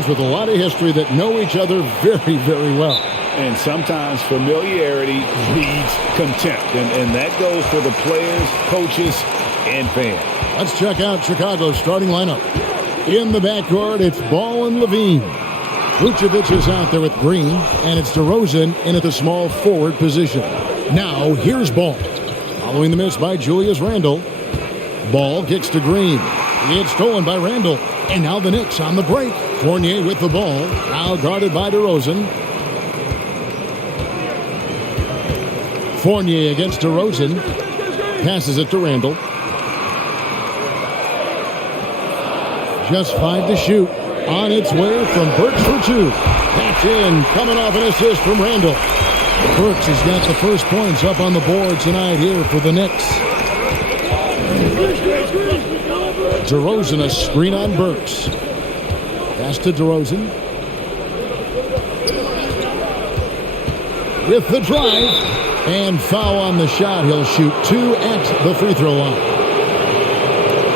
teams with a lot of history that know each other very, very well. And sometimes familiarity breeds contempt. And that goes for the players, coaches, and fans. Let's check out Chicago's starting lineup. In the backcourt, it's Ball and Levine. Vucevic is out there with Green, and it's DeRozan in at the small forward position. Now, here's Ball. Following the miss by Julius Randle. Ball kicks to Green. It's stolen by Randle. And now the Knicks on the break. Fournier with the ball. Now guarded by DeRozan. Fournier against DeRozan. Passes it to Randle. Just 5 to shoot. On its way from Burks for 2. That's in. Coming off an assist from Randle. Burks has got the first points up on the board tonight here for the Knicks. DeRozan, a screen on Burks. Pass to DeRozan. With the drive. And foul on the shot. He'll shoot 2 at the free throw line.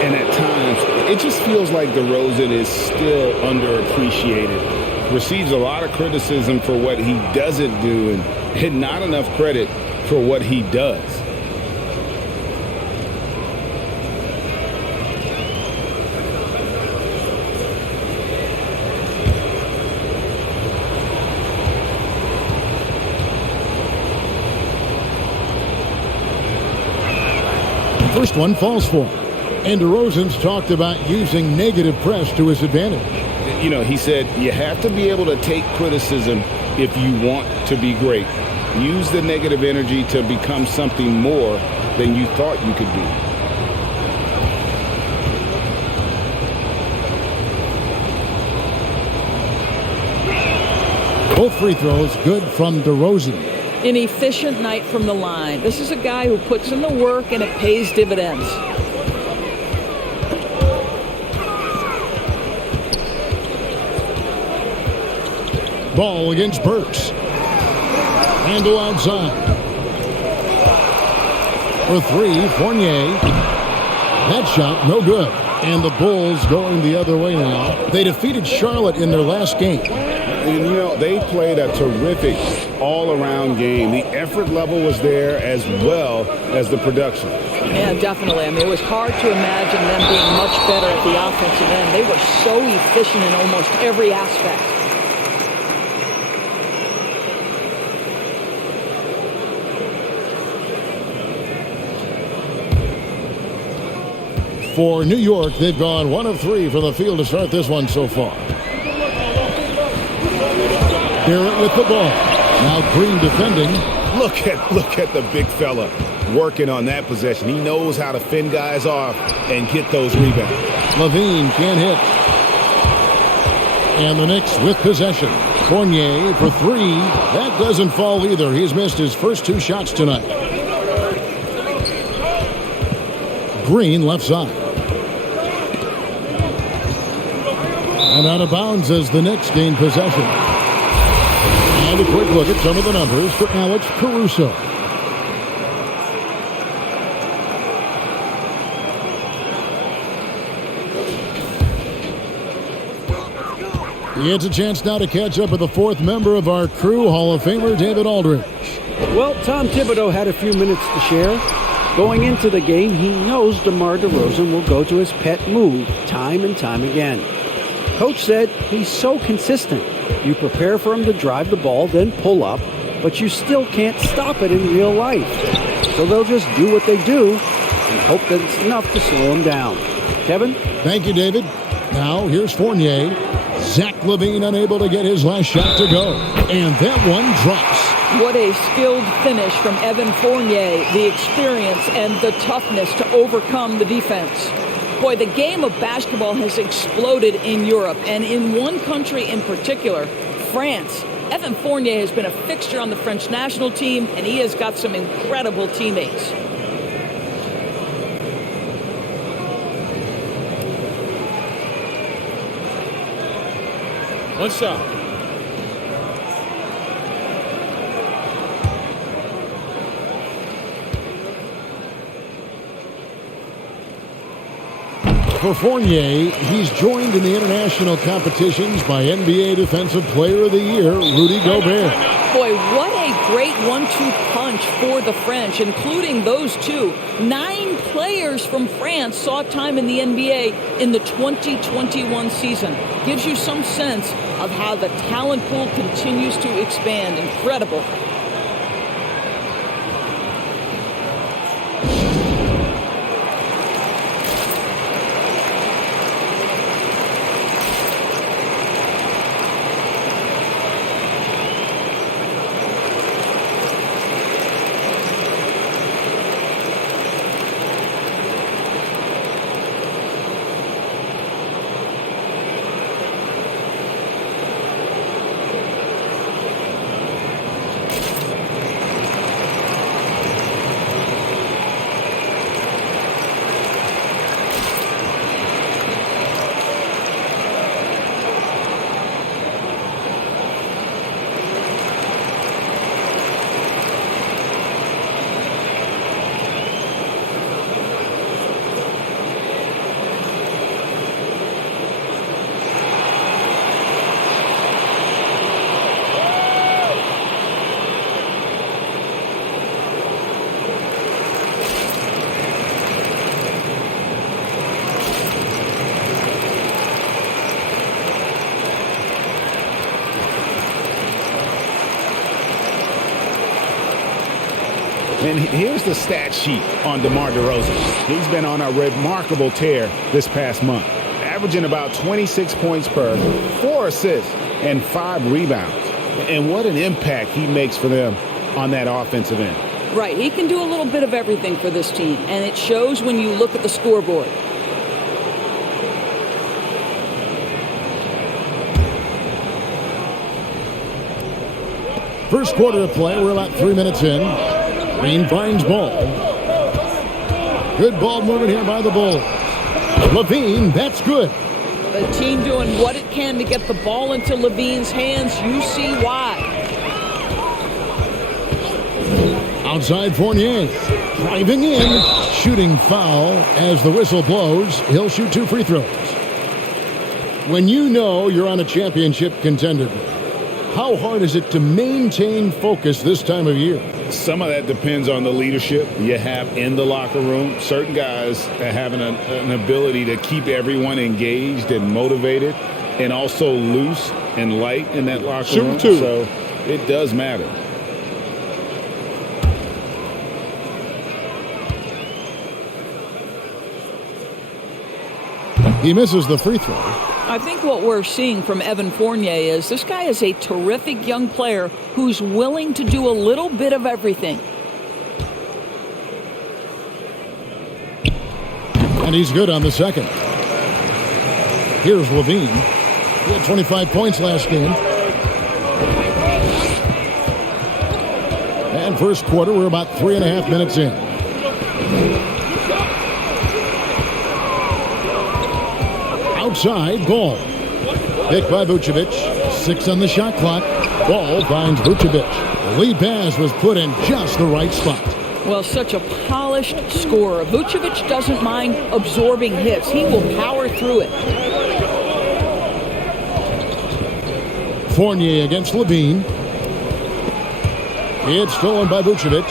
And at times, it just feels like DeRozan is still underappreciated. Receives a lot of criticism for what he doesn't do and not enough credit for what he does. First one falls for him. And DeRozan's talked about using negative press to his advantage. You know, he said you have to be able to take criticism if you want to be great. Use the negative energy to become something more than you thought you could be. Both free throws good from DeRozan. An efficient night from the line. This is a guy who puts in the work and it pays dividends. Ball against Burks. Randle outside. For 3, Fournier. That shot, no good. And the Bulls going the other way now. They defeated Charlotte in their last game. And, you know, they played a terrific all-around game. The effort level was there as well as the production. Yeah, definitely. I mean, it was hard to imagine them being much better at the offensive end. They were so efficient in almost every aspect. For New York, they've gone 1 of 3 from the field to start this one so far. Barrett with the ball. Now Green defending. Look at the big fella working on that possession. He knows how to fend guys off and get those rebounds. Levine can't hit. And the Knicks with possession. Fournier for 3. That doesn't fall either. He's missed his first 2 shots tonight. Green left side. And out of bounds as the Knicks gain possession. And a quick look at some of the numbers for Alex Caruso. It's a chance now to catch up with the 4th member of our crew, Hall of Famer David Aldridge. Well, Tom Thibodeau had a few minutes to share. Going into the game, he knows DeMar DeRozan will go to his pet move time and time again. Coach said he's so consistent. You prepare for him to drive the ball, then pull up, but you still can't stop it in real life. So they'll just do what they do and hope that it's enough to slow him down. Kevin? Thank you, David. Now, here's Fournier. Zach LaVine unable to get his last shot to go. And that one drops. What a skilled finish from Evan Fournier. The experience and the toughness to overcome the defense. Boy, the game of basketball has exploded in Europe, and in one country in particular, France. Evan Fournier has been a fixture on the French national team, and he has got some incredible teammates. What's up? for Fournier, he's joined in the international competitions by NBA Defensive Player of the Year, Rudy Gobert. Boy, what a great 1-2 punch for the French, including those two. 9 players from France saw time in the NBA in the 2021 season. Gives you some sense of how the talent pool continues to expand. Incredible. And here's the stat sheet on DeMar DeRozan. He's been on a remarkable tear this past month, averaging about 26 points per, 4 assists, and 5 rebounds. And what an impact he makes for them on that offensive end. Right, he can do a little bit of everything for this team, and it shows when you look at the scoreboard. First quarter of play, we're about 3 minutes in. Green finds ball. Good ball movement here by the Bulls. Levine, that's good. The team doing what it can to get the ball into Levine's hands. You see why. Outside Fournier. Driving in. Shooting foul as the whistle blows. He'll shoot 2 free throws. When you know you're on a championship contender, how hard is it to maintain focus this time of year? Some of that depends on the leadership you have in the locker room. Certain guys have an ability to keep everyone engaged and motivated and also loose and light in that locker room. So it does matter. He misses the free throw. I think what we're seeing from Evan Fournier is this guy is a terrific young player who's willing to do a little bit of everything. And he's good on the second. Here's Levine. He had 25 points last game. And first quarter, we're about 3.5 minutes in. Outside, Ball. Picked by Vucevic. 6 on the shot clock. Ball finds Vucevic. The lead pass was put in just the right spot. Well, such a polished scorer. Vucevic doesn't mind absorbing hits. He will power through it. Fournier against Levine. It's stolen by Vucevic.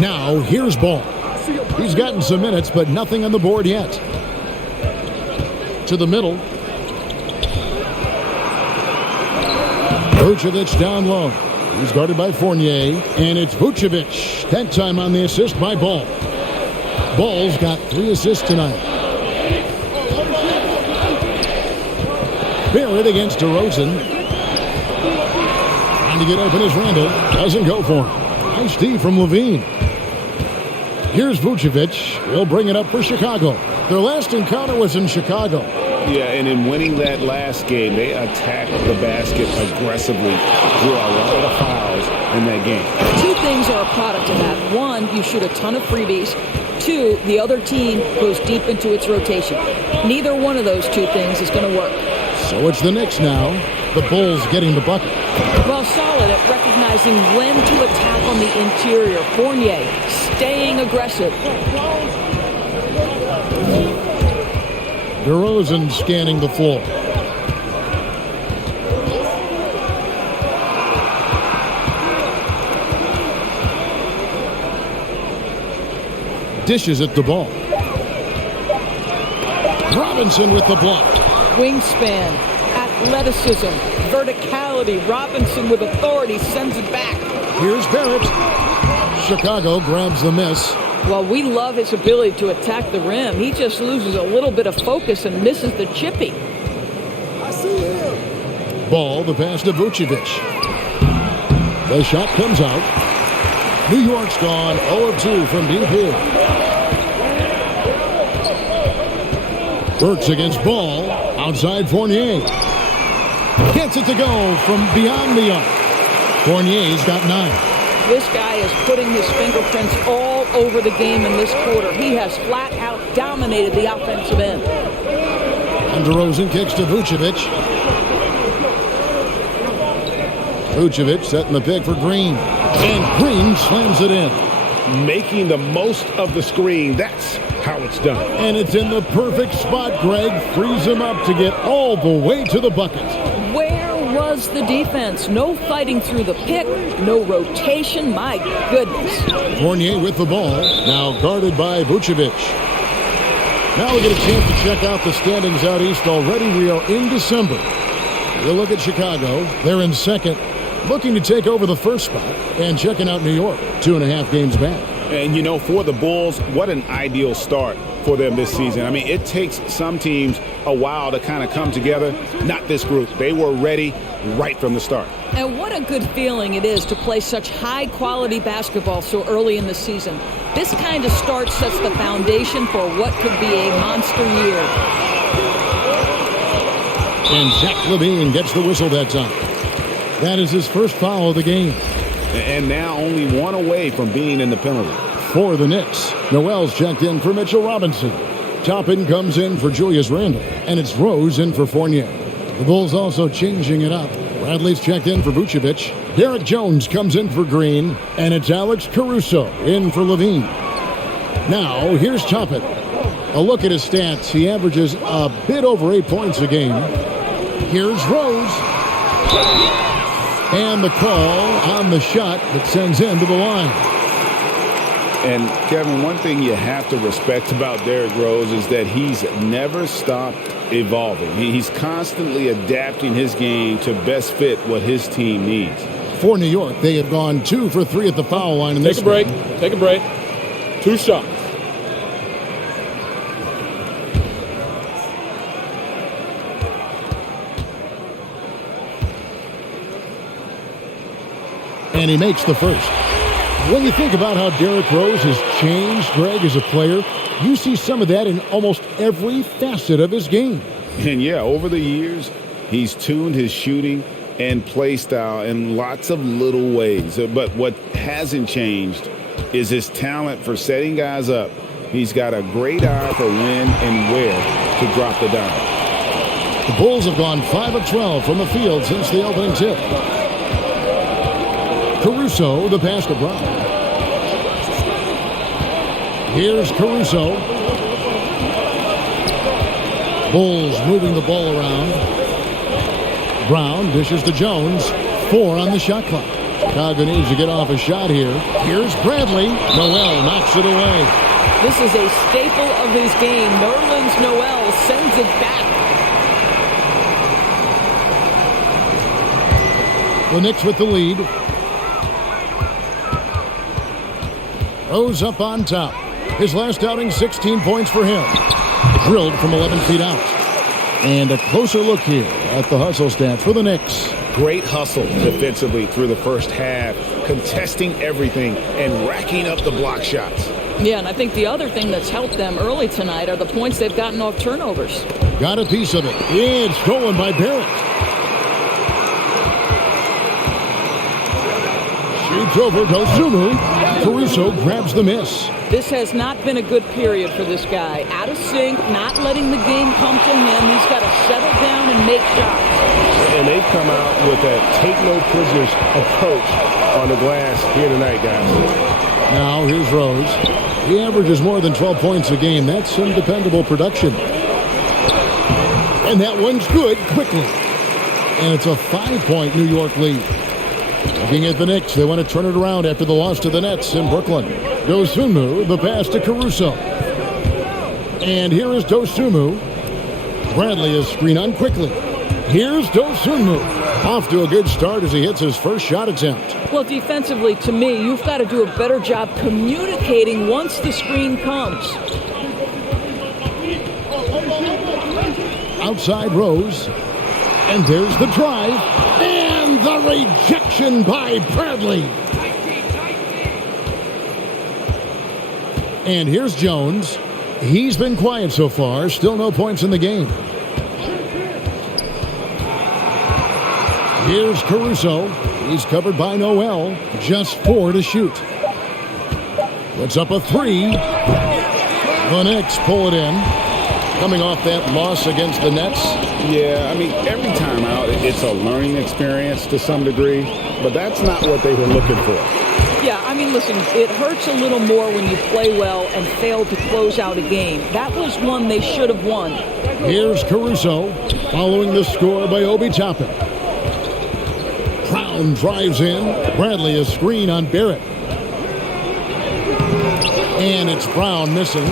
Now, here's Ball. He's gotten some minutes, but nothing on the board yet. To the middle. Vucevic down low. He's guarded by Fournier, and it's Vucevic. That time on the assist by Ball. Ball's got 3 assists tonight. Barrett against DeRozan. Trying to get open is Randall. Doesn't go for him. Nice D from Levine. Here's Vucevic. He'll bring it up for Chicago. Their last encounter was in Chicago. Yeah, and in winning that last game, they attacked the basket aggressively. Drew a lot of fouls in that game. 2 things are a product of that. 1, you shoot a ton of freebies. 2, the other team goes deep into its rotation. Neither one of those 2 things is going to work. So it's the Knicks now. The Bulls getting the bucket. Well, solid at recognizing when to attack on the interior. Fournier staying aggressive. DeRozan scanning the floor. Dishes at the ball. Robinson with the block. Wingspan, athleticism, verticality. Robinson with authority sends it back. Here's Barrett. Chicago grabs the miss. Well, we love his ability to attack the rim. He just loses a little bit of focus and misses the chippy. I see him. Ball, the pass to Vucevic. The shot comes out. New York's gone 0-2 from deep here. Works against Ball. Outside Fournier. Gets it to go from beyond the arc. Fournier's got 9. This guy is putting his fingerprints all over the game in this quarter. He has flat out dominated the offensive end. And DeRozan kicks to Vucevic. Vucevic setting the pick for Green. And Green slams it in. Making the most of the screen. That's how it's done. And it's in the perfect spot. Greg frees him up to get all the way to the bucket. Where was the defense? No fighting through the pick, no rotation. My goodness. Fournier with the ball, now guarded by Vucevic. Now we get a chance to check out the standings out east already. We are in December. You look at Chicago, they're in second, looking to take over the first spot, and checking out New York, 2.5 games back. And, you know, for the Bulls, what an ideal start for them this season. I mean, it takes some teams a while to kind of come together. Not this group. They were ready right from the start. And what a good feeling it is to play such high-quality basketball so early in the season. This kind of start sets the foundation for what could be a monster year. And Zach LaVine gets the whistle that time. That is his first foul of the game. And now only one away from being in the penalty. For the Knicks, Noel's checked in for Mitchell Robinson. Toppin comes in for Julius Randle. And it's Rose in for Fournier. The Bulls also changing it up. Bradley's checked in for Vucevic. Derek Jones comes in for Green. And it's Alex Caruso in for LaVine. Now, here's Toppin. A look at his stats. He averages a bit over 8 points a game. Here's Rose. And the call on the shot that sends him to the line. And, Kevin, one thing you have to respect about Derrick Rose is that he's never stopped evolving. He's constantly adapting his game to best fit what his team needs. For New York, they have gone 2 for 3 at the foul line in this Take a break. one. Take a break. 2 shots. And he makes the first. When you think about how Derrick Rose has changed, Greg, as a player, you see some of that in almost every facet of his game. And, yeah, over the years, he's tuned his shooting and play style in lots of little ways. But what hasn't changed is his talent for setting guys up. He's got a great eye for when and where to drop the dime. The Bulls have gone 5 of 12 from the field since the opening tip. Caruso, the pass to Brown. Here's Caruso. Bulls moving the ball around. Brown dishes to Jones. 4 on the shot clock. Chicago needs to get off a shot here. Here's Bradley. Noel knocks it away. This is a staple of his game. Nerlens Noel sends it back. The Knicks with the lead. Rose up on top. His last outing, 16 points for him. Drilled from 11 feet out. And a closer look here at the hustle stats for the Knicks. Great hustle defensively through the first half, contesting everything and racking up the block shots. Yeah, and I think the other thing that's helped them early tonight are the points they've gotten off turnovers. Got a piece of it. It's stolen by Barrett. Shoots over Dosunmu. Caruso grabs the miss. This has not been a good period for this guy. Out of sync, not letting the game come to him. He's got to settle down and make shots. And they've come out with that take no prisoners approach on the glass here tonight, guys. Now here's Rose. He averages more than 12 points a game. That's some dependable production. And that one's good quickly. And it's a 5-point New York lead. Looking at the Knicks, they want to turn it around after the loss to the Nets in Brooklyn. Dosunmu, the pass to Caruso. And here is Dosunmu. Bradley is screen on quickly. Here's Dosunmu. Off to a good start as he hits his first shot attempt. Well, defensively, to me, you've got to do a better job communicating once the screen comes. Outside Rose. And there's the drive. And the rejection by Bradley. And here's Jones. He's been quiet so far. Still no points in the game. Here's Caruso. He's covered by Noel. Just 4 to shoot. Puts up a 3. The Knicks pull it in. Coming off that loss against the Nets. Yeah, I mean, every time out, it's a learning experience to some degree. But that's not what they were looking for. Yeah, I mean, listen, it hurts a little more when you play well and fail to close out a game. That was one they should have won. Here's Caruso, following the score by Obi Toppin. Brown drives in. Bradley is screen on Barrett. And it's Brown missing.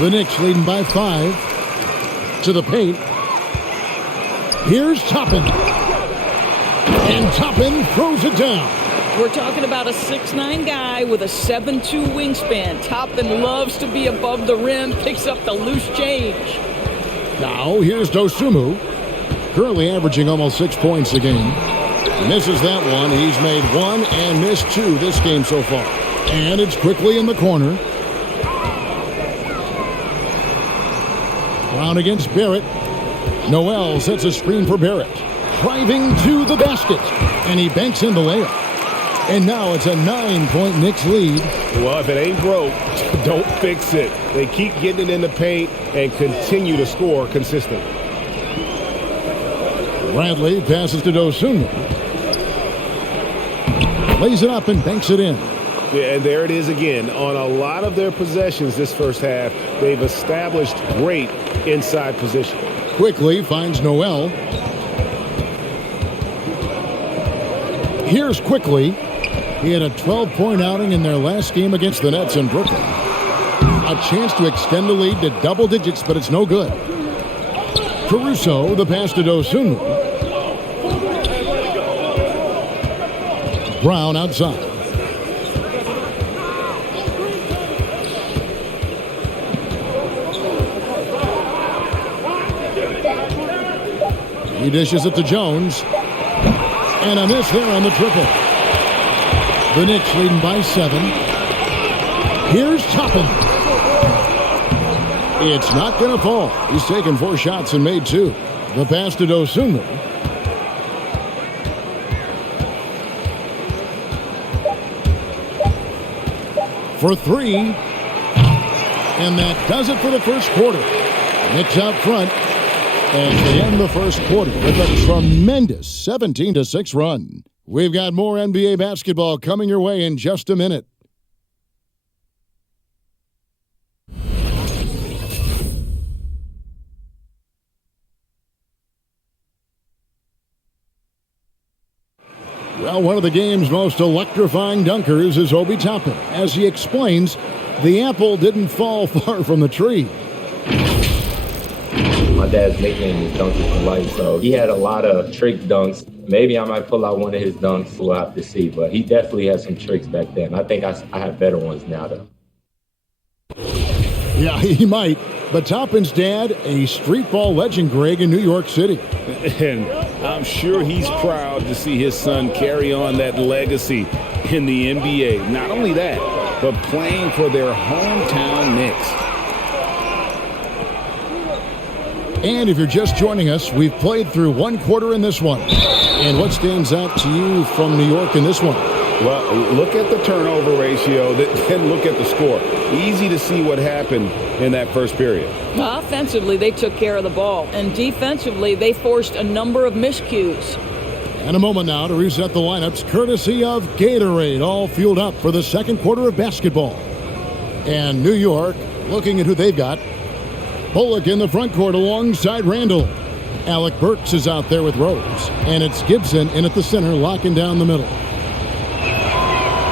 The Knicks leading by 5. To the paint. Here's Toppin. And Toppin throws it down. We're talking about a 6'9" guy with a 7'2" wingspan. Toppin loves to be above the rim, picks up the loose change. Now here's Dosunmu. Currently averaging almost 6 points a game. Misses that one. He's made 1 and missed 2 this game so far. And it's quickly in the corner. Brown against Barrett. Noel sets a screen for Barrett. Driving to the basket. And he banks in the layup. And now it's a 9-point Knicks lead. Well, if it ain't broke, don't fix it. They keep getting it in the paint and continue to score consistently. Bradley passes to Dosunmu. Lays it up and banks it in. Yeah, and there it is again. On a lot of their possessions this first half, they've established great inside position. Quickly finds Noel. Here's Quickly. He had a 12-point outing in their last game against the Nets in Brooklyn. A chance to extend the lead to double digits, but it's no good. Caruso, the pass to Dosunmu. Brown outside. He dishes it to Jones. And a miss there on the triple. The Knicks leading by 7. Here's Toppin. It's not going to fall. He's taken 4 shots and made 2. The pass to Dosunmu. For 3. And that does it for the first quarter. Knicks out front. And they end the first quarter with a tremendous 17-6 run. We've got more NBA basketball coming your way in just a minute. Well, one of the game's most electrifying dunkers is Obi Toppin. As he explains, the apple didn't fall far from the tree. My dad's nickname is Dunker for Life, so he had a lot of trick dunks. Maybe I might pull out one of his dunks. We'll have to see, but he definitely had some tricks back then. I think I have better ones now, though. Yeah, he might. But Toppin's dad, a street ball legend, Greg, in New York City. And I'm sure he's proud to see his son carry on that legacy in the NBA. Not only that, but playing for their hometown Knicks. And if you're just joining us, we've played through one quarter in this one. And what stands out to you from New York in this one? Well, look at the turnover ratio, then look at the score. Easy to see what happened in that first period. Offensively, they took care of the ball. And defensively, they forced a number of miscues. And a moment now to reset the lineups, courtesy of Gatorade, all fueled up for the second quarter of basketball. And New York, looking at who they've got. Bullock in the front court alongside Randall. Alec Burks is out there with Rose. And it's Gibson in at the center, locking down the middle.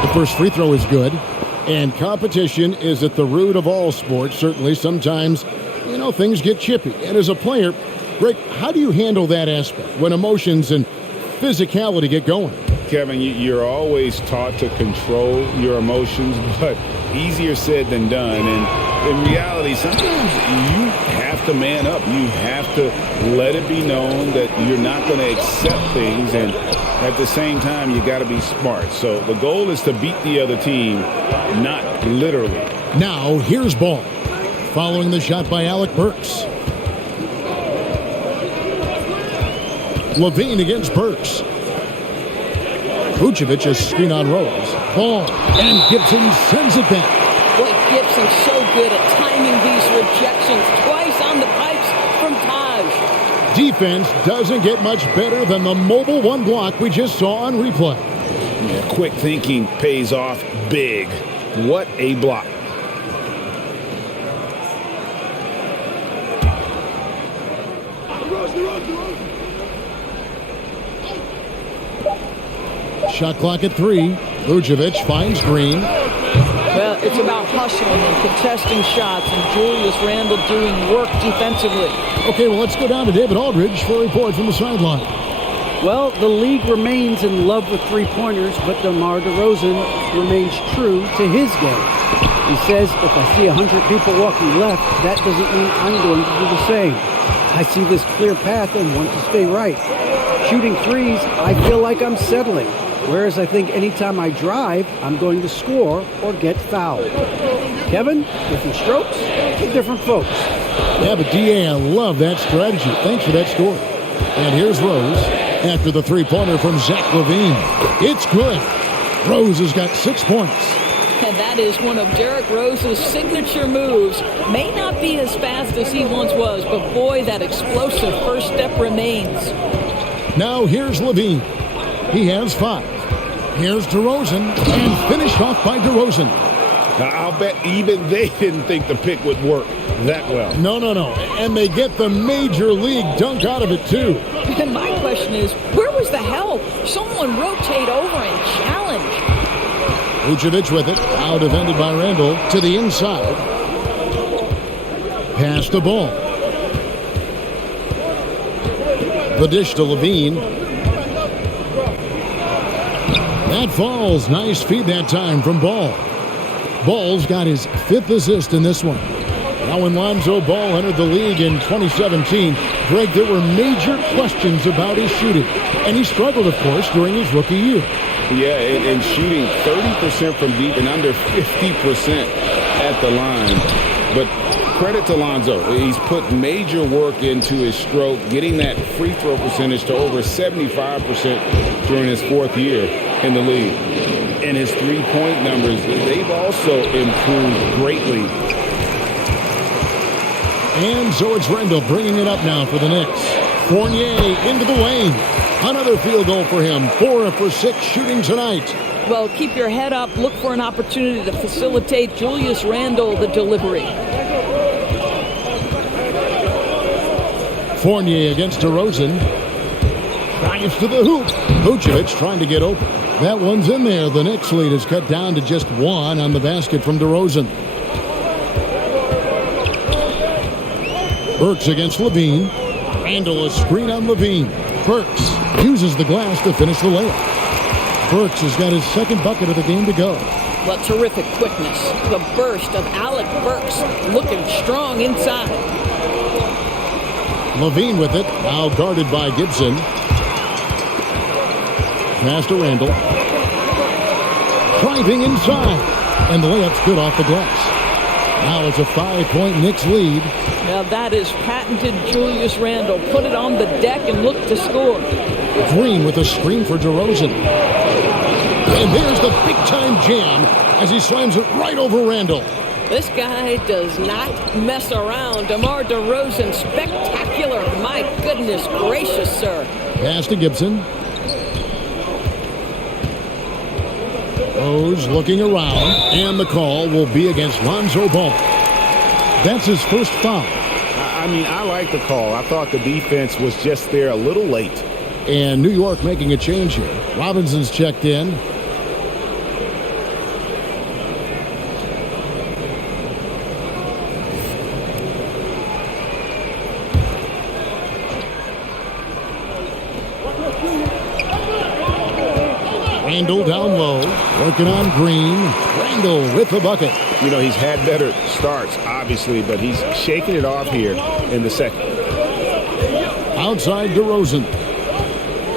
The first free throw is good. And competition is at the root of all sports. Certainly, sometimes, things get chippy. And as a player, Greg, how do you handle that aspect when emotions and physicality get going? Kevin, you're always taught to control your emotions, but easier said than done. And in reality, sometimes you have to man up. You have to let it be known that you're not going to accept things. And at the same time, you got to be smart. So the goal is to beat the other team, not literally. Now, here's Ball. Following the shot by Alec Burks. Levine against Burks. Vucevic a screen on Rose. Ball. And Gibson sends it back. Boy, Gibson's so good at timing these rejections. Twice on the pipes from Taj. Defense doesn't get much better than the mobile one block we just saw on replay. Yeah, quick thinking pays off big. What a block. Shot clock at 3. Vucevic finds Green. Well, it's about hustling and contesting shots, and Julius Randle doing work defensively. Okay, well, let's go down to David Aldridge for a report from the sideline. Well, the league remains in love with three-pointers, but DeMar DeRozan remains true to his game. He says, if I see 100 people walking left, that doesn't mean I'm going to do the same. I see this clear path and want to stay right. Shooting threes, I feel like I'm settling. Whereas I think anytime I drive, I'm going to score or get fouled. Kevin, different strokes for different folks. Yeah, but DA, I love that strategy. Thanks for that score. And here's Rose after the three-pointer from Zach LaVine. It's good. Rose has got 6 points. And that is one of Derrick Rose's signature moves. May not be as fast as he once was, but boy, that explosive first step remains. Now here's LaVine. He has 5. Here's DeRozan, and finished off by DeRozan. Now, I'll bet even they didn't think the pick would work that well. No. And they get the major league dunk out of it, too. And my question is, where was the help? Someone rotate over and challenge. Vucevic with it, out defended by Randall, to the inside. Pass the ball. The dish to Levine. That falls. Nice feed that time from Ball. Ball's got his 5th assist in this one. Now when Lonzo Ball entered the league in 2017, Greg, there were major questions about his shooting. And he struggled, of course, during his rookie year. Yeah, and shooting 30% from deep and under 50% at the line. But credit to Lonzo. He's put major work into his stroke, getting that free throw percentage to over 75% during his 4th year in the league. And his three-point numbers, they've also improved greatly. And so it's Randall bringing it up now for the Knicks. Fournier into the lane. Another field goal for him. 4 for 6 shooting tonight. Well, keep your head up. Look for an opportunity to facilitate Julius Randle the delivery. Fournier against DeRozan. Drives to the hoop. Vucevic trying to get open. That one's in there. The Knicks lead is cut down to just 1 on the basket from DeRozan. Burks against Levine. Randall a screen on Levine. Burks uses the glass to finish the layup. Burks has got his 2nd bucket of the game to go. Well, terrific quickness. The burst of Alec Burks looking strong inside. Levine with it. Now guarded by Gibson. Pass to Randall. Driving inside. And the layup's good off the glass. Now it's a 5-point Knicks lead. Now that is patented Julius Randle. Put it on the deck and look to score. Green with a screen for DeRozan. And there's the big-time jam as he slams it right over Randall. This guy does not mess around. DeMar DeRozan, spectacular. My goodness gracious, sir. Pass to Gibson. Rose looking around, and the call will be against Lonzo Ball. That's his first foul. I like the call. I thought the defense was just there a little late. And New York making a change here. Robinson's checked in. Randall down low, working on Green. Randall with the bucket. You know, he's had better starts, obviously, but he's shaking it off here in the second. Outside DeRozan.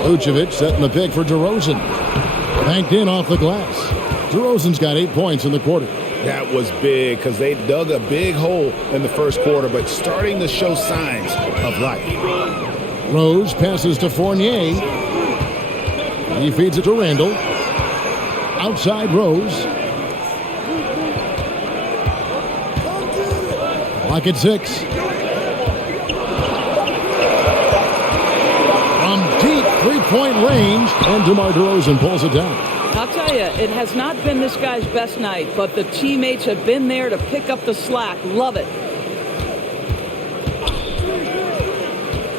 Vucevic setting the pick for DeRozan. Banked in off the glass. DeRozan's got 8 points in the quarter. That was big because they dug a big hole in the first quarter, but starting to show signs of life. Rose passes to Fournier. He feeds it to Randall. Outside Rose. Clock at 6. From deep three-point range, and DeMar DeRozan pulls it down. I'll tell you, it has not been this guy's best night, but the teammates have been there to pick up the slack. Love it.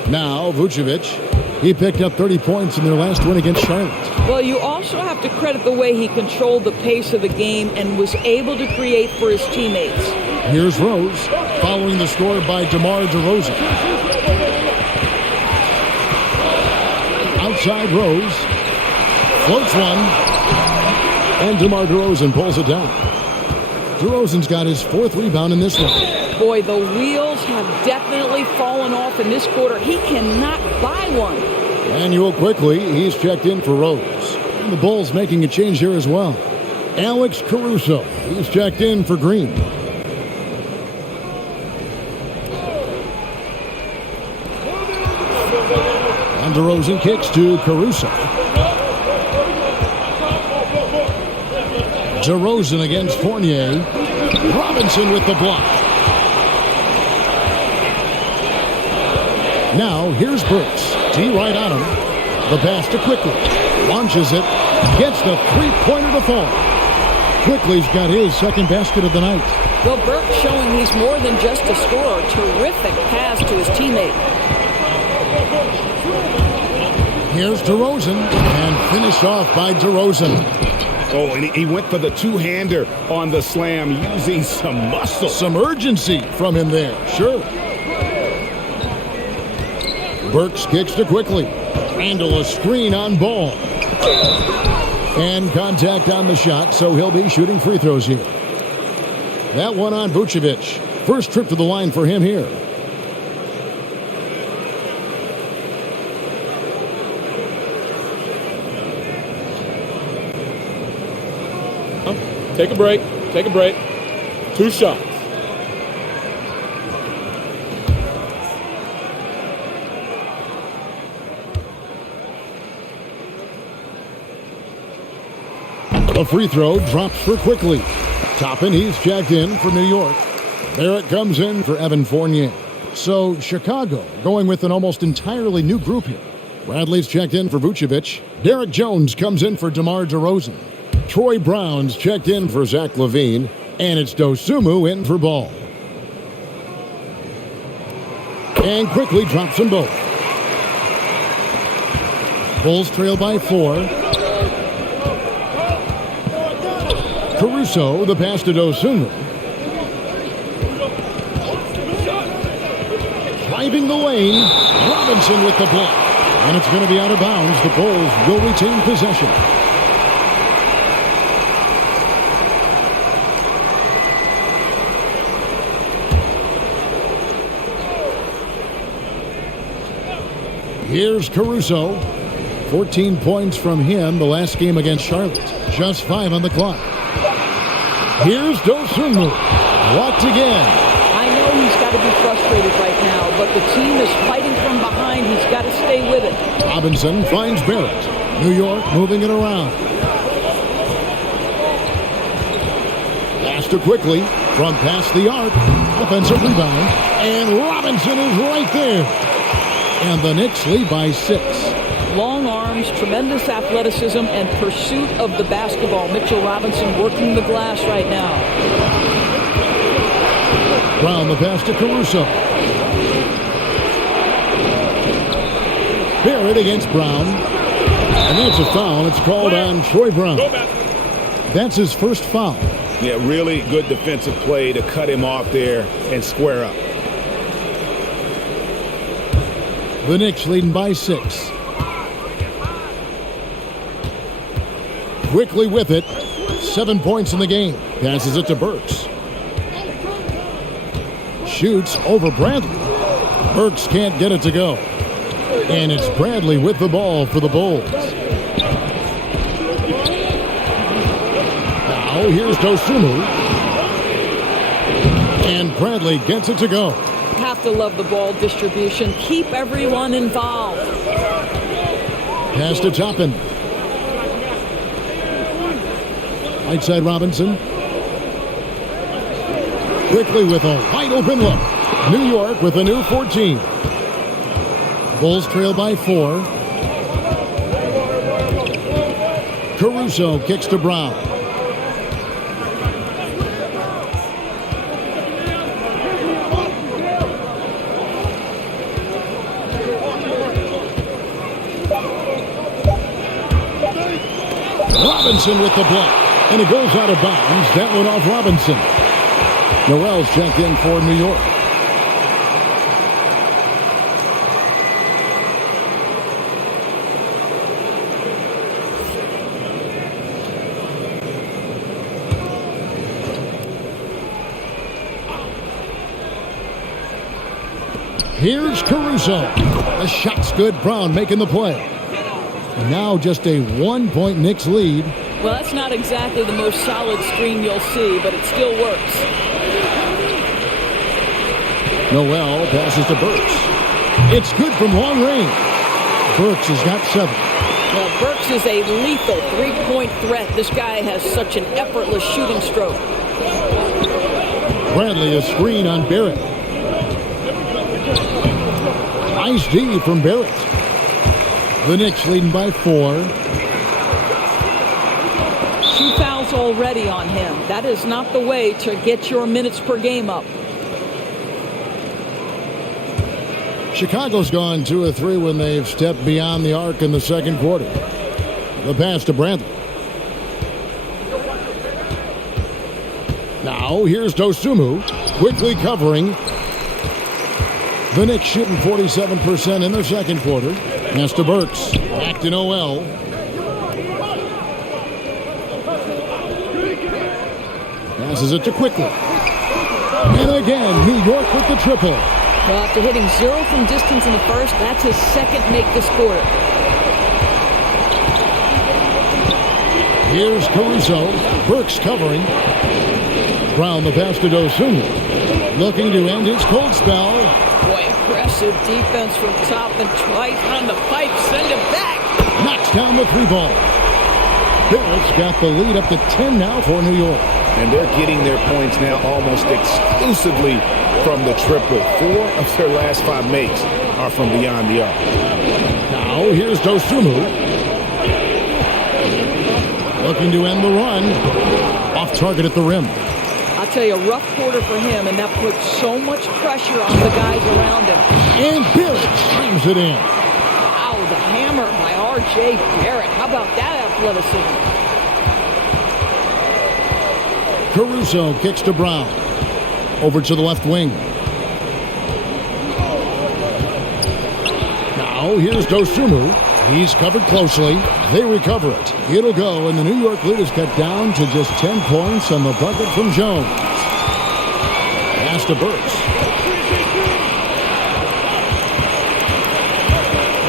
Now, Vucevic. He picked up 30 points in their last win against Charlotte. Well, you also have to credit the way he controlled the pace of the game and was able to create for his teammates. Here's Rose, following the score by DeMar DeRozan. Outside Rose. Floats one. And DeMar DeRozan pulls it down. DeRozan's got his 4th rebound in this one. Boy, the wheels have definitely fallen off in this quarter. He cannot buy one. Manuel quickly, he's checked in for Rose. And the Bulls making a change here as well. Alex Caruso, he's checked in for Green. And DeRozan kicks to Caruso. DeRozan against Fournier. Robinson with the block. Now, here's Burks. T right on him. The pass to Quickly. Launches it. Gets the three-pointer to fall. Quickly's got his second basket of the night. Well, Burks showing he's more than just a scorer. Terrific pass to his teammate. Here's DeRozan. And finished off by DeRozan. Oh, and he went for the two-hander on the slam using some muscle. Some urgency from him there. Sure. Burks kicks to Quickly. Randall a screen on Ball. And contact on the shot, so he'll be shooting free throws here. That one on Vucevic. First trip to the line for him here. Take a break. Take a break. 2 shots. A free throw drops for Quickly. Toppin, he's checked in for New York. Barrett comes in for Evan Fournier. So Chicago going with an almost entirely new group here. Bradley's checked in for Vucevic. Derek Jones comes in for DeMar DeRozan. Troy Brown's checked in for Zach LaVine. And it's Dosunmu in for Ball. And Quickly drops them both. Bulls trail by 4. Caruso, the pass to Dosunmu. Driving the lane, Robinson with the block. And it's going to be out of bounds. The Bulls will retain possession. Here's Caruso. 14 points from him the last game against Charlotte. Just 5 on the clock. Here's Dosunmu. Blocked again. I know he's got to be frustrated right now, but the team is fighting from behind. He's got to stay with it. Robinson finds Barrett. New York moving it around. Pass to Quickly from past the arc. Offensive rebound. And Robinson is right there. And the Knicks lead by 6. Long arms, tremendous athleticism, and pursuit of the basketball. Mitchell Robinson working the glass right now. Brown the pass to Caruso. Barrett against Brown. And that's a foul. It's called on Troy Brown. That's his first foul. Yeah, really good defensive play to cut him off there and square up. The Knicks leading by 6. Quickly with it. 7 points in the game. Passes it to Burks. Shoots over Bradley. Burks can't get it to go. And it's Bradley with the ball for the Bulls. Now here's Dosunmu. And Bradley gets it to go. Have to love the ball distribution. Keep everyone involved. Pass to Toppin. Right side Robinson. Quickly with a wide open look. New York with a new 14. Bulls trail by 4. Caruso kicks to Brown. Robinson with the block. And it goes out of bounds. That one off Robinson. Noel's checked in for New York. Here's Caruso. The shot's good. Brown making the play. Now just a 1-point Knicks lead. Well, that's not exactly the most solid screen you'll see, but it still works. Noel passes to Burks. It's good from long range. Burks has got 7. Well, Burks is a lethal three-point threat. This guy has such an effortless shooting stroke. Bradley a screen on Barrett. Nice D from Barrett. The Knicks leading by 4. 2 fouls already on him. That is not the way to get your minutes per game up. Chicago's gone 2 of 3 when they've stepped beyond the arc in the second quarter. The pass to Bradley. Now here's Dosunmu quickly covering. The Knicks shooting 47% in their second quarter. Pass to Burks. Back to Noel. Passes it to Quickly. And again, New York with the triple. Well, after hitting 0 from distance in the first, that's his second make this quarter. Here's Caruso. Burks covering. Brown the pass to Dosunmu. Looking to end his cold spell. Boy, aggressive defense from Toppin. Twice on the pipe. Send it back. Knocks down the 3-ball. Barrett's got the lead up to 10 now for New York. And they're getting their points now almost exclusively from the triple. 4 of their last 5 makes are from beyond the arc. Now here's Dosunmu. Looking to end the run. Off target at the rim. I'll tell you, a rough quarter for him, and that puts so much pressure on the guys around him. And Barrett slams it in. Wow, the hammer by R.J. Barrett. How about that athleticism? Caruso kicks to Brown. Over to the left wing. Now here's Dosunmu. He's covered closely. They recover it. It'll go, and the New York lead is cut down to just 10 points on the bucket from Jones. Pass to Burks.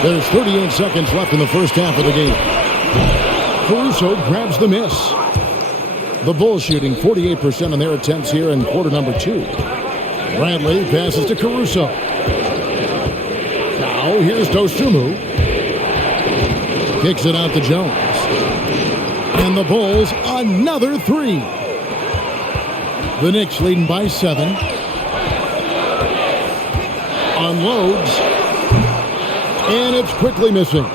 There's 38 seconds left in the first half of the game. Caruso grabs the miss. The Bulls shooting 48% on their attempts here in quarter number 2. Bradley passes to Caruso. Now here's Dosunmu. Kicks it out to Jones. And the Bulls another 3. The Knicks leading by 7. Unloads. And it's quickly missing.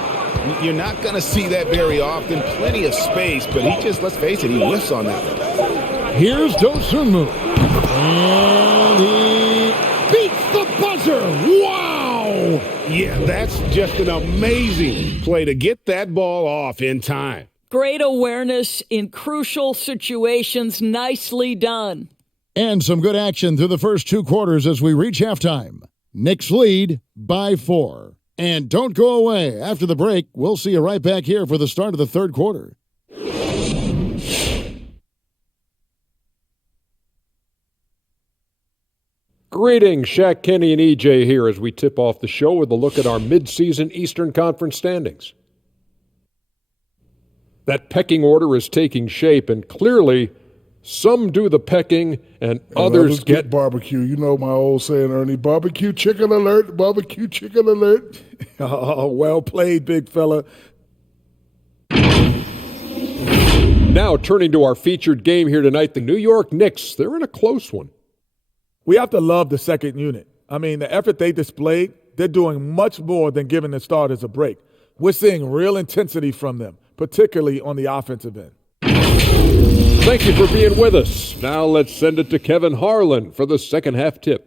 You're not going to see that very often. Plenty of space, but he just, let's face it, he whiffs on that one. Here's Dosunmu. And he beats the buzzer. Wow! Yeah, that's just an amazing play to get that ball off in time. Great awareness in crucial situations. Nicely done. And some good action through the first 2 quarters as we reach halftime. Knicks lead by 4. And don't go away. After the break, we'll see you right back here for the start of the third quarter. Greetings, Shaq, Kenny, and EJ here as we tip off the show with a look at our midseason Eastern Conference standings. That pecking order is taking shape, and clearly some do the pecking and others get barbecue. You know my old saying, Ernie, barbecue chicken alert, barbecue chicken alert. Oh, well played, big fella. Now turning to our featured game here tonight, the New York Knicks. They're in a close one. We have to love the second unit. I mean, the effort they displayed, they're doing much more than giving the starters a break. We're seeing real intensity from them, particularly on the offensive end. Thank you for being with us. Now let's send it to Kevin Harlan for the second half tip.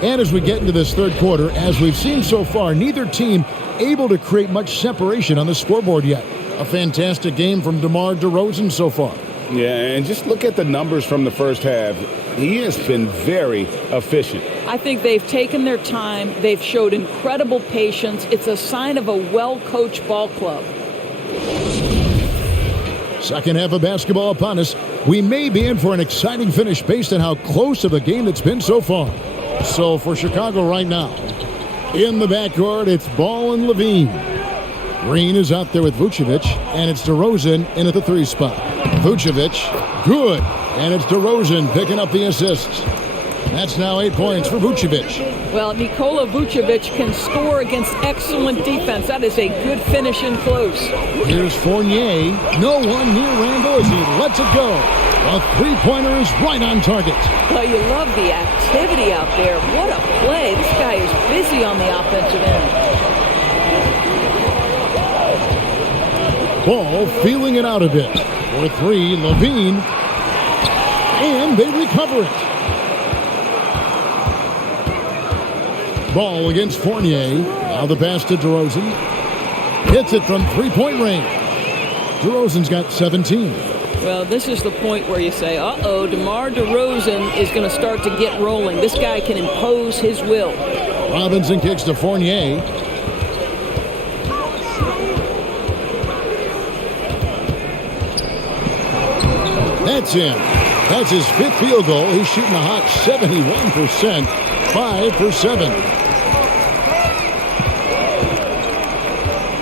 And as we get into this third quarter, as we've seen so far, neither team able to create much separation on the scoreboard yet. A fantastic game from DeMar DeRozan so far. Yeah, and just look at the numbers from the first half. He has been very efficient. I think they've taken their time. They've showed incredible patience. It's a sign of a well-coached ball club. Second half of basketball upon us. We may be in for an exciting finish based on how close of a game it's been so far. So for Chicago right now, in the backcourt, it's Ball and Levine. Green is out there with Vucevic, and it's DeRozan in at the 3 spot. Vucevic, good, and it's DeRozan picking up the assists. That's now 8 points for Vucevic. Well, Nikola Vucevic can score against excellent defense. That is a good finish in close. Here's Fournier. No one near Randall as he lets it go. A 3-pointer is right on target. Well, you love the activity out there. What a play. This guy is busy on the offensive end. Ball feeling it out a bit. For 3, Levine. And they recover it. Ball against Fournier. Now the pass to DeRozan. Hits it from 3-point range. DeRozan's got 17. Well, this is the point where you say, uh-oh, DeMar DeRozan is going to start to get rolling. This guy can impose his will. Robinson kicks to Fournier. That's in. That's his 5th field goal. He's shooting a hot 71%. 5 for 7.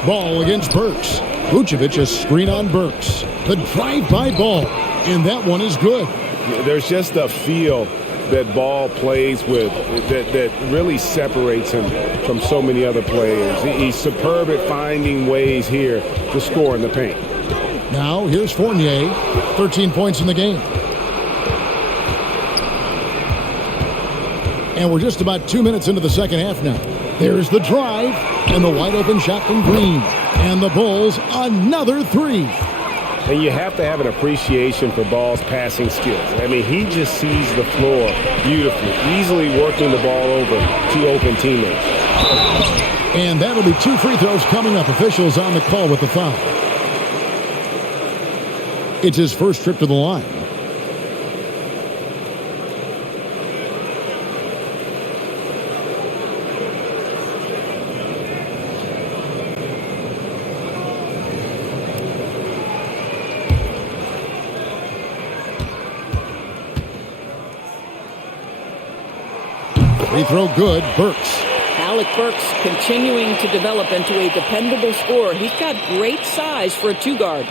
Ball against Burks. Vucevic, a screen on Burks. The drive-by Ball, and that one is good. There's just a feel that Ball plays with that really separates him from so many other players. He's superb at finding ways here to score in the paint. Now, here's Fournier, 13 points in the game. And we're just about 2 minutes into the second half now. There's the drive, and the wide-open shot from Green. And the Bulls, another 3. And you have to have an appreciation for Ball's passing skills. I mean, he just sees the floor beautifully, easily working the ball over to open teammates. And that'll be 2 free throws coming up. Officials on the call with the foul. It's his first trip to the line. Free throw good, Burks. Alec Burks continuing to develop into a dependable scorer. He's got great size for a 2-guard.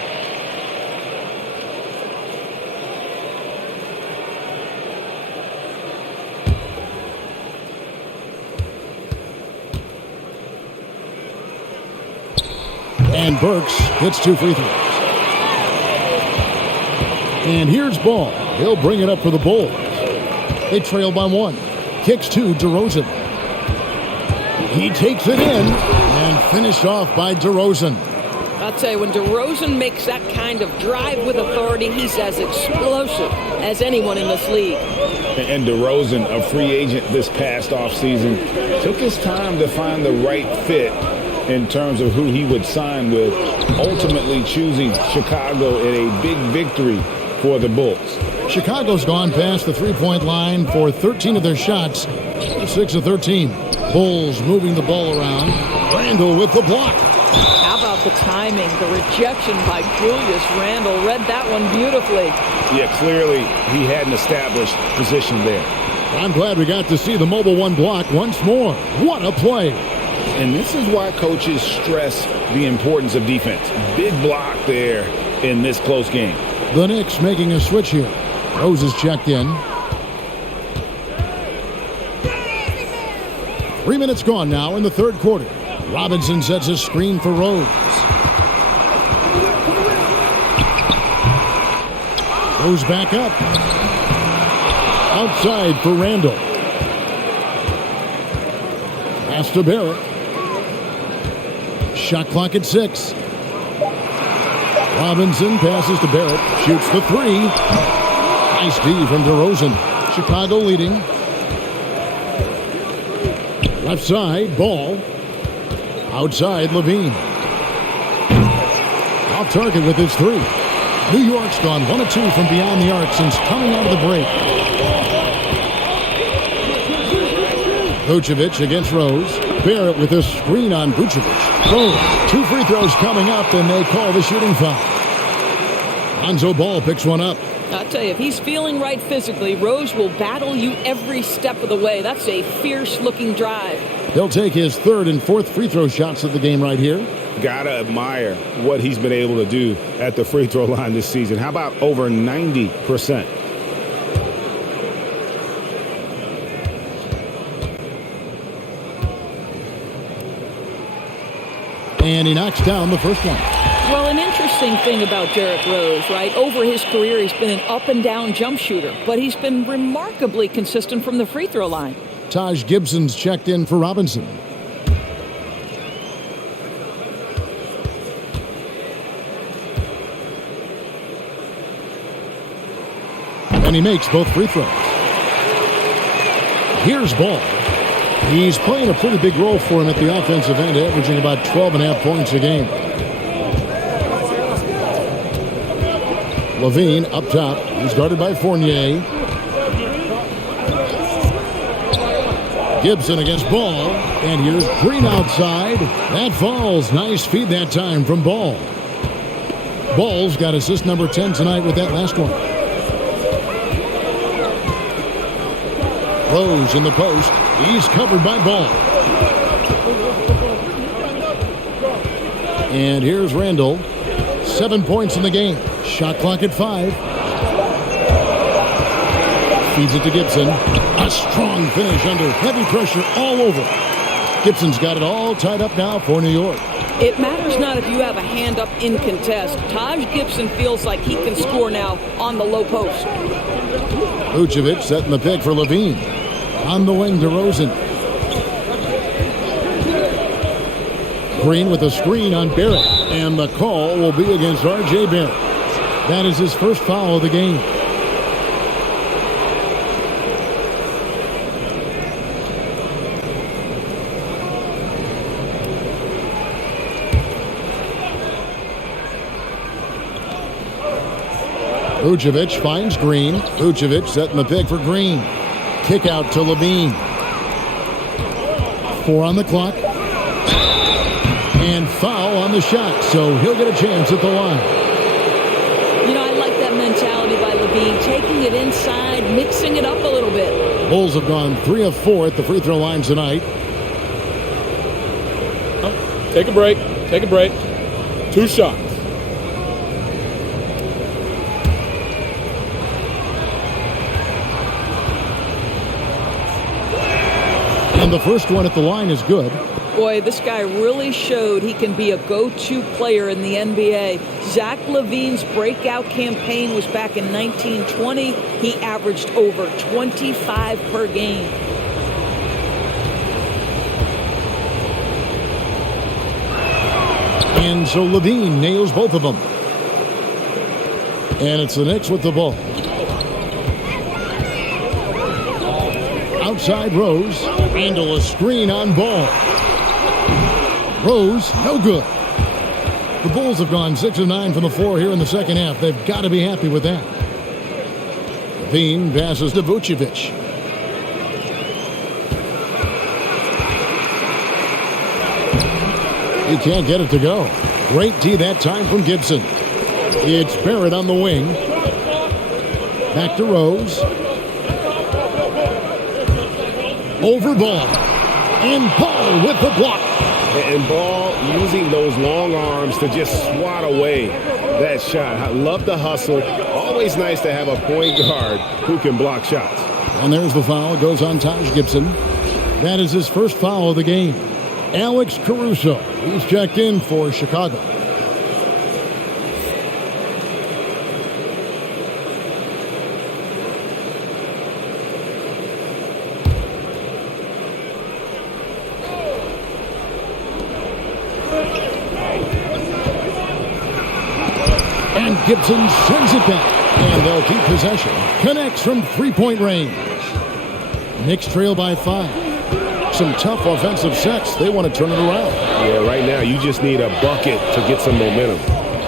And Burks hits 2 free throws. And here's Ball. He'll bring it up for the Bulls. They trail by 1. Kicks to DeRozan. He takes it in and finished off by DeRozan. I'll tell you, when DeRozan makes that kind of drive with authority, he's as explosive as anyone in this league. And DeRozan, a free agent this past offseason, took his time to find the right fit in terms of who he would sign with, ultimately choosing Chicago in a big victory for the Bulls. Chicago's gone past the three-point line for 13 of their shots, 6 of 13. Bulls moving the ball around. Randle with the block. How about the timing? The rejection by Julius Randle. Read that one beautifully. Yeah, clearly he had an established position there. I'm glad we got to see the mobile 1 block once more. What a play. And this is why coaches stress the importance of defense. Big block there in this close game. The Knicks making a switch here. Rose is checked in. 3 minutes gone now in the third quarter. Robinson sets a screen for Rose. Rose back up. Outside for Randle. Pass to Barrett. Shot clock at 6. Robinson passes to Barrett. Shoots the 3. Nice D from DeRozan. Chicago leading. Left side, Ball. Outside, Levine. Off target with his 3. New York's gone 1 of 2 from beyond the arc since coming out of the break. Vucevic against Rose. Barrett with a screen on Vucevic. Rose, 2 free throws coming up, and they call the shooting foul. Lonzo Ball picks one up. I'll tell you, if he's feeling right physically, Rose will battle you every step of the way. That's a fierce-looking drive. He'll take his 3rd and 4th free throw shots of the game right here. Gotta admire what he's been able to do at the free throw line this season. How about over 90%? And he knocks down the first one. Well, an interesting thing about Derrick Rose, right? Over his career, he's been an up-and-down jump shooter, but he's been remarkably consistent from the free throw line. Taj Gibson's checked in for Robinson. And he makes both free throws. Here's Ball. He's playing a pretty big role for him at the offensive end, averaging about 12.5 points a game. Levine up top. He's guarded by Fournier. Gibson against Ball. And here's Green outside. That falls. Nice feed that time from Ball. Ball's got assist number 10 tonight with that last one. Rose in the post. He's covered by Ball. And here's Randle. 7 points in the game. Shot clock at 5. Feeds it to Gibson. A strong finish under heavy pressure all over. Gibson's got it all tied up now for New York. It matters not if you have a hand up in contest. Taj Gibson feels like he can score now on the low post. Vucevic setting the pick for Levine. On the wing, DeRozan. Green with a screen on Barrett. And the call will be against R.J. Barrett. That is his first foul of the game. Vucevic finds Green. Vucevic setting the pick for Green. Kick out to Levine. 4 on the clock. And foul on the shot, so he'll get a chance at the line. You know, I like that mentality by Levine, taking it inside, mixing it up a little bit. Bulls have gone 3 of 4 at the free throw line tonight. Take a break. Take a break. 2 shots. And the first one at the line is good. Boy, this guy really showed he can be a go-to player in the NBA. Zach LaVine's breakout campaign was back in 1920. He averaged over 25 per game. And so LaVine nails both of them. And it's the Knicks with the ball. Outside Rose. Handle a screen on Ball. Rose, no good. The Bulls have gone 6 of 9 from the floor here in the second half. They've got to be happy with that. LaVine passes to Vucevic. He can't get it to go. Great D that time from Gibson. It's Barrett on the wing. Back to Rose. Over Ball. And Ball with the block. And Ball using those long arms to just swat away that shot. I love the hustle. Always nice to have a point guard who can block shots. And there's the foul. It goes on Taj Gibson. That is his first foul of the game. Alex Caruso. He's checked in for Chicago. And Gibson sends it back. And they'll keep possession. Connects from three-point range. Knicks trail by 5. Some tough offensive sets. They want to turn it around. Yeah, right now you just need a bucket to get some momentum.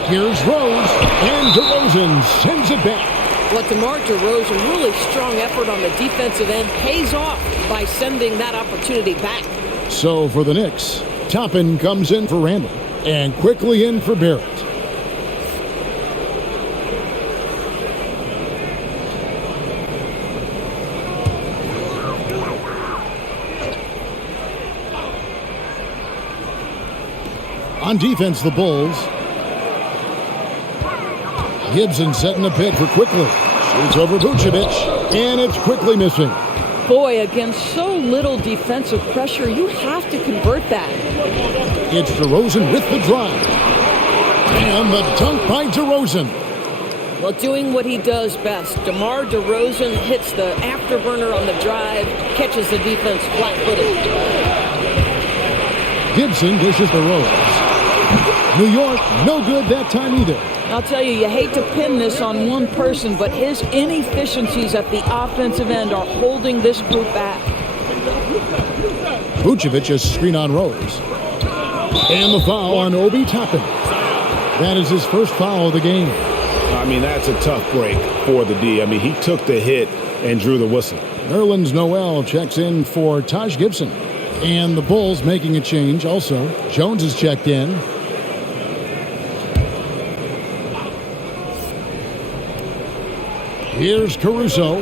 Here's Rose, and DeRozan sends it back. What DeMar DeRozan, really strong effort on the defensive end, pays off by sending that opportunity back. So for the Knicks, Toppin comes in for Randall, and quickly in for Barrett. On defense, the Bulls. Gibson setting a pick for Quickly. Shoots over Vucevic, and it's Quickly missing. Boy, against so little defensive pressure, you have to convert that. It's DeRozan with the drive. And the dunk by DeRozan. Well, doing what he does best. DeMar DeRozan hits the afterburner on the drive, catches the defense flat-footed. Gibson dishes the Rose. New York, no good that time either. I'll tell you, you hate to pin this on one person, but his inefficiencies at the offensive end are holding this group back. Vucevic is screen on Rose. And the foul on Obi Toppin. That is his first foul of the game. I mean, that's a tough break for the D. I mean, he took the hit and drew the whistle. Nerlens Noel checks in for Taj Gibson. And the Bulls making a change also. Jones is checked in. Here's Caruso.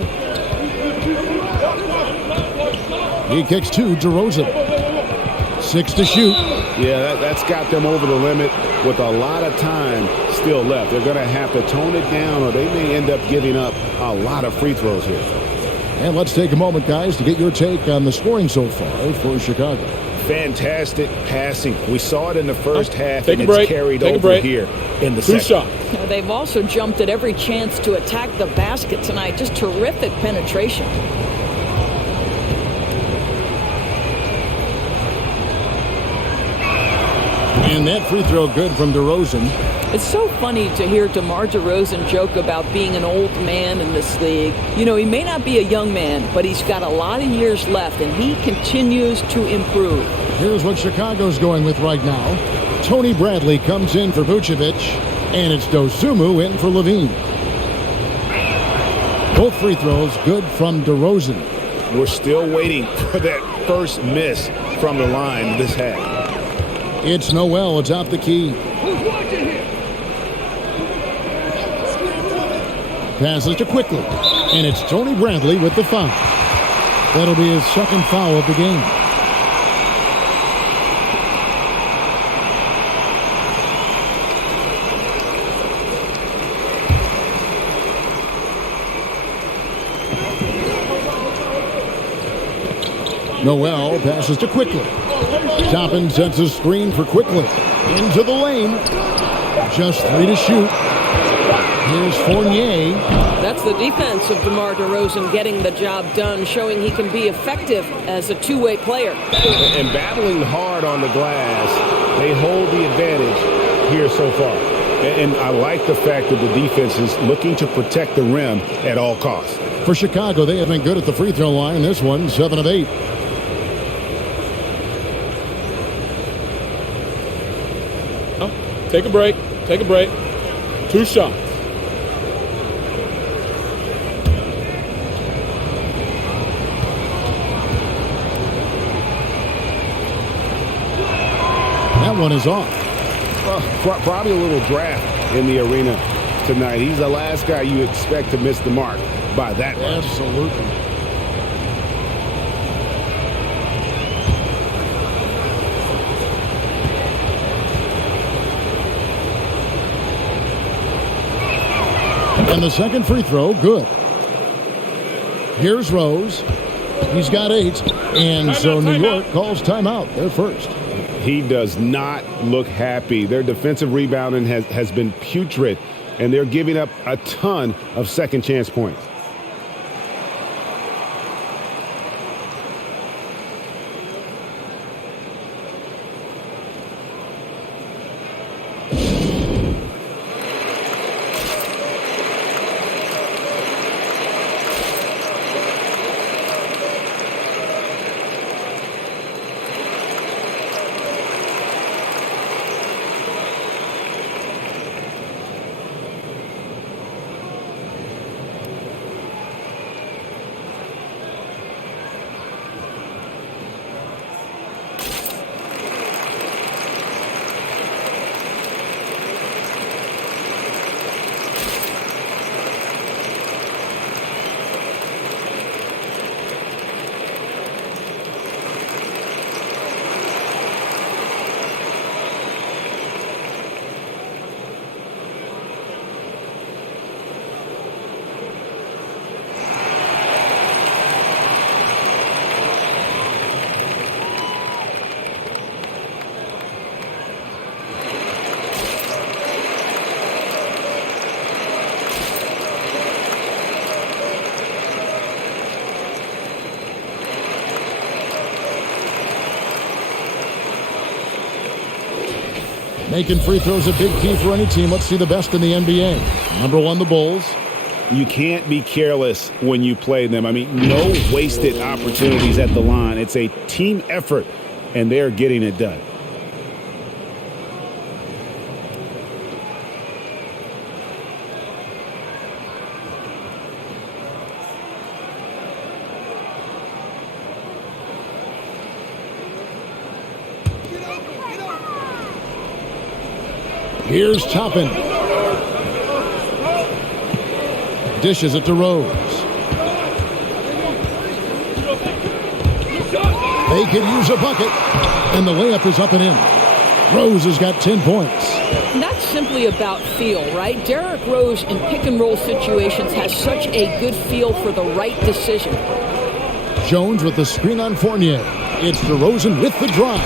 He kicks to DeRozan. 6 to shoot. Yeah, that's got them over the limit with a lot of time still left. They're going to have to tone it down, or they may end up giving up a lot of free throws here. And let's take a moment, guys, to get your take on the scoring so far for Chicago. Fantastic passing. We saw it in the first half, and it's carried over here in the second. Shot. They've also jumped at every chance to attack the basket tonight. Just terrific penetration. And that free throw good from DeRozan. It's so funny to hear DeMar DeRozan joke about being an old man in this league. You know, he may not be a young man, but he's got a lot of years left, and he continues to improve. Here's what Chicago's going with right now. Tony Bradley comes in for Vucevic, and it's Dosunmu in for LaVine. Both free throws good from DeRozan. We're still waiting for that first miss from the line this half. It's Noel atop the key. Passes to Quickly, and it's Tony Bradley with the foul. That'll be his second foul of the game. Noel passes to Quickly. Toppin sets a screen for Quickly. Into the lane. Just 3 to shoot. Here's Fournier. That's the defense of DeMar DeRozan getting the job done, showing he can be effective as a two-way player. And battling hard on the glass, they hold the advantage here so far. And I like the fact that the defense is looking to protect the rim at all costs. For Chicago, they have been good at the free throw line. This one, 7 of 8. Take a break. Take a break. 2 shots. That one is off. Well, probably a little draft in the arena tonight. He's the last guy you expect to miss the mark by that much. Absolutely. And the second free throw, good. Here's Rose. He's got 8. And so New York calls timeout. They're first. He does not look happy. Their defensive rebounding has been putrid, and they're giving up a ton of second chance points. Making free throws a big key for any team. Let's see the best in the NBA. Number 1, the Bulls. You can't be careless when you play them. I mean, no wasted opportunities at the line. It's a team effort, and they're getting it done. Here's Toppin. Dishes it to Rose. They could use a bucket. And the layup is up and in. Rose has got 10 points. That's simply about feel, right? Derrick Rose in pick-and-roll situations has such a good feel for the right decision. Jones with the screen on Fournier. It's DeRozan with the drive.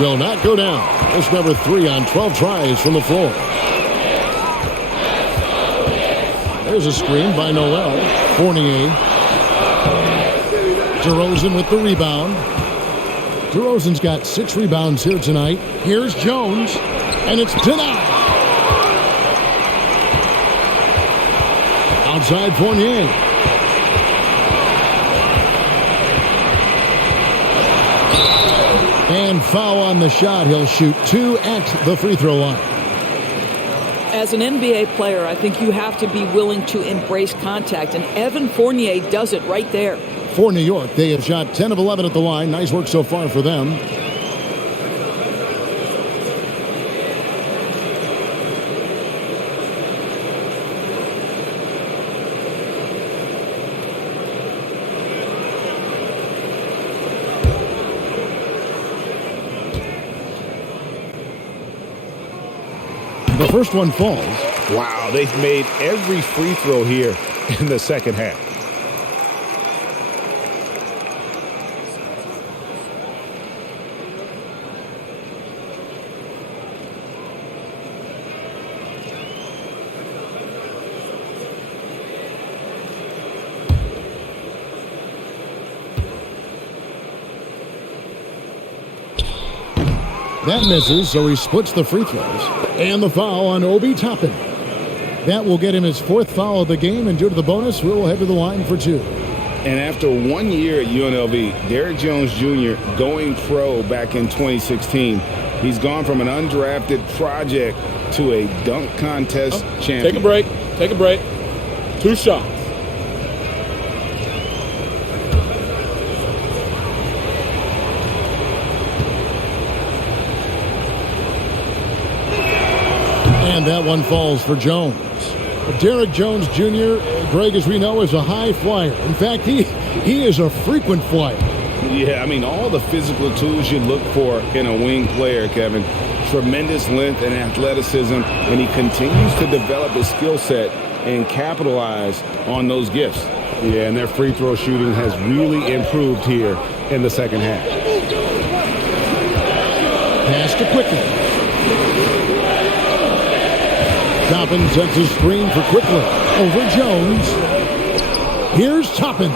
Will not go down. That's number 3 on 12 tries from the floor. There's a screen by Noel. Fournier. DeRozan with the rebound. DeRozan's got 6 rebounds here tonight. Here's Jones, and it's denied. Outside Fournier. And foul on the shot. He'll shoot 2 at the free throw line. As an NBA player, I think you have to be willing to embrace contact, and Evan Fournier does it right there. For New York, they have shot 10 of 11 at the line. Nice work so far for them. The first one falls. Wow, they've made every free throw here in the second half. That misses, so he splits the free throws. And the foul on Obi Toppin. That will get him his 4th foul of the game, and due to the bonus, we'll head to the line for 2. And after 1 year at UNLV, Derrick Jones Jr. going pro back in 2016, he's gone from an undrafted project to a dunk contest champion. Take a break. Take a break. 2 shots. And that one falls for Jones. Derrick Jones Jr., Greg, as we know, is a high flyer. In fact, he is a frequent flyer. Yeah, I mean, all the physical tools you look for in a wing player, Kevin. Tremendous length and athleticism, and he continues to develop his skill set and capitalize on those gifts. Yeah, and their free throw shooting has really improved here in the second half. Pass to Quickly. Toppin sets his screen for Quickly. Over Jones. Here's Toppin.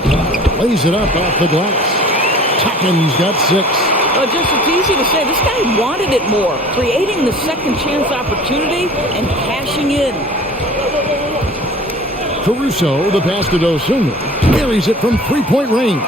Lays it up off the glass. Toppin's got 6. Well, just it's easy to say this guy wanted it more, creating the second chance opportunity and cashing in. Caruso, the pass to Dosunmu, buries it from 3-point range.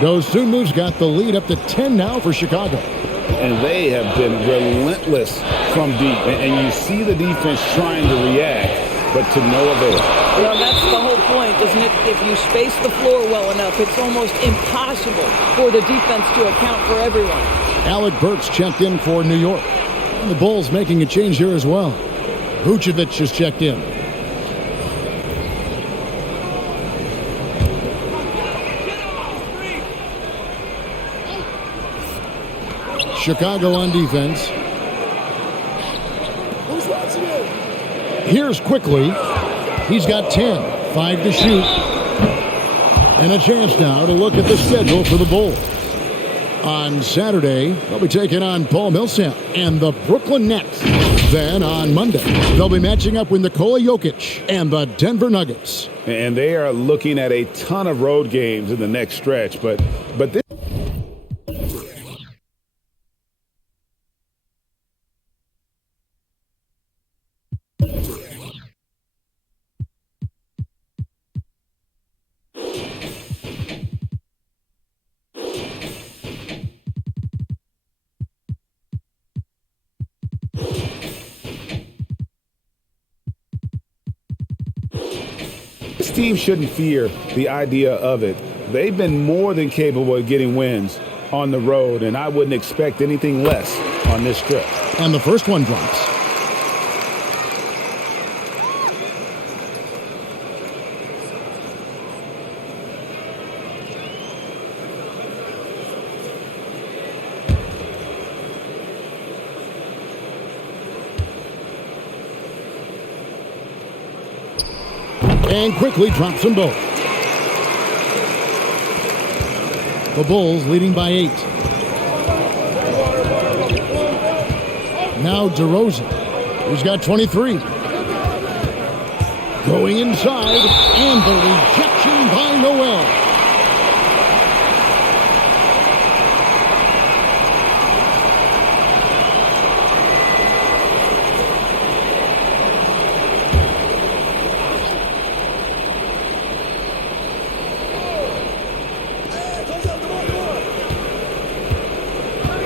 Dosunmu's got the lead up to 10 now for Chicago. And they have been relentless from deep. And you see the defense trying to react, but to no avail. Well, that's the whole point, isn't it? If you space the floor well enough, it's almost impossible for the defense to account for everyone. Alec Burks checked in for New York. And the Bulls making a change here as well. Vucevic has checked in. Chicago on defense. Here's Quickly. He's got 10. 5 to shoot. And a chance now to look at the schedule for the Bulls. On Saturday, they'll be taking on Paul Millsap and the Brooklyn Nets. Then on Monday, they'll be matching up with Nikola Jokic and the Denver Nuggets. And they are looking at a ton of road games in the next stretch. But this team shouldn't fear the idea of it. They've been more than capable of getting wins on the road, and I wouldn't expect anything less on this trip. And the first one drops. And quickly drops them both. The Bulls leading by 8. Now DeRozan, who's got 23. Going inside, and the rejection by Noel.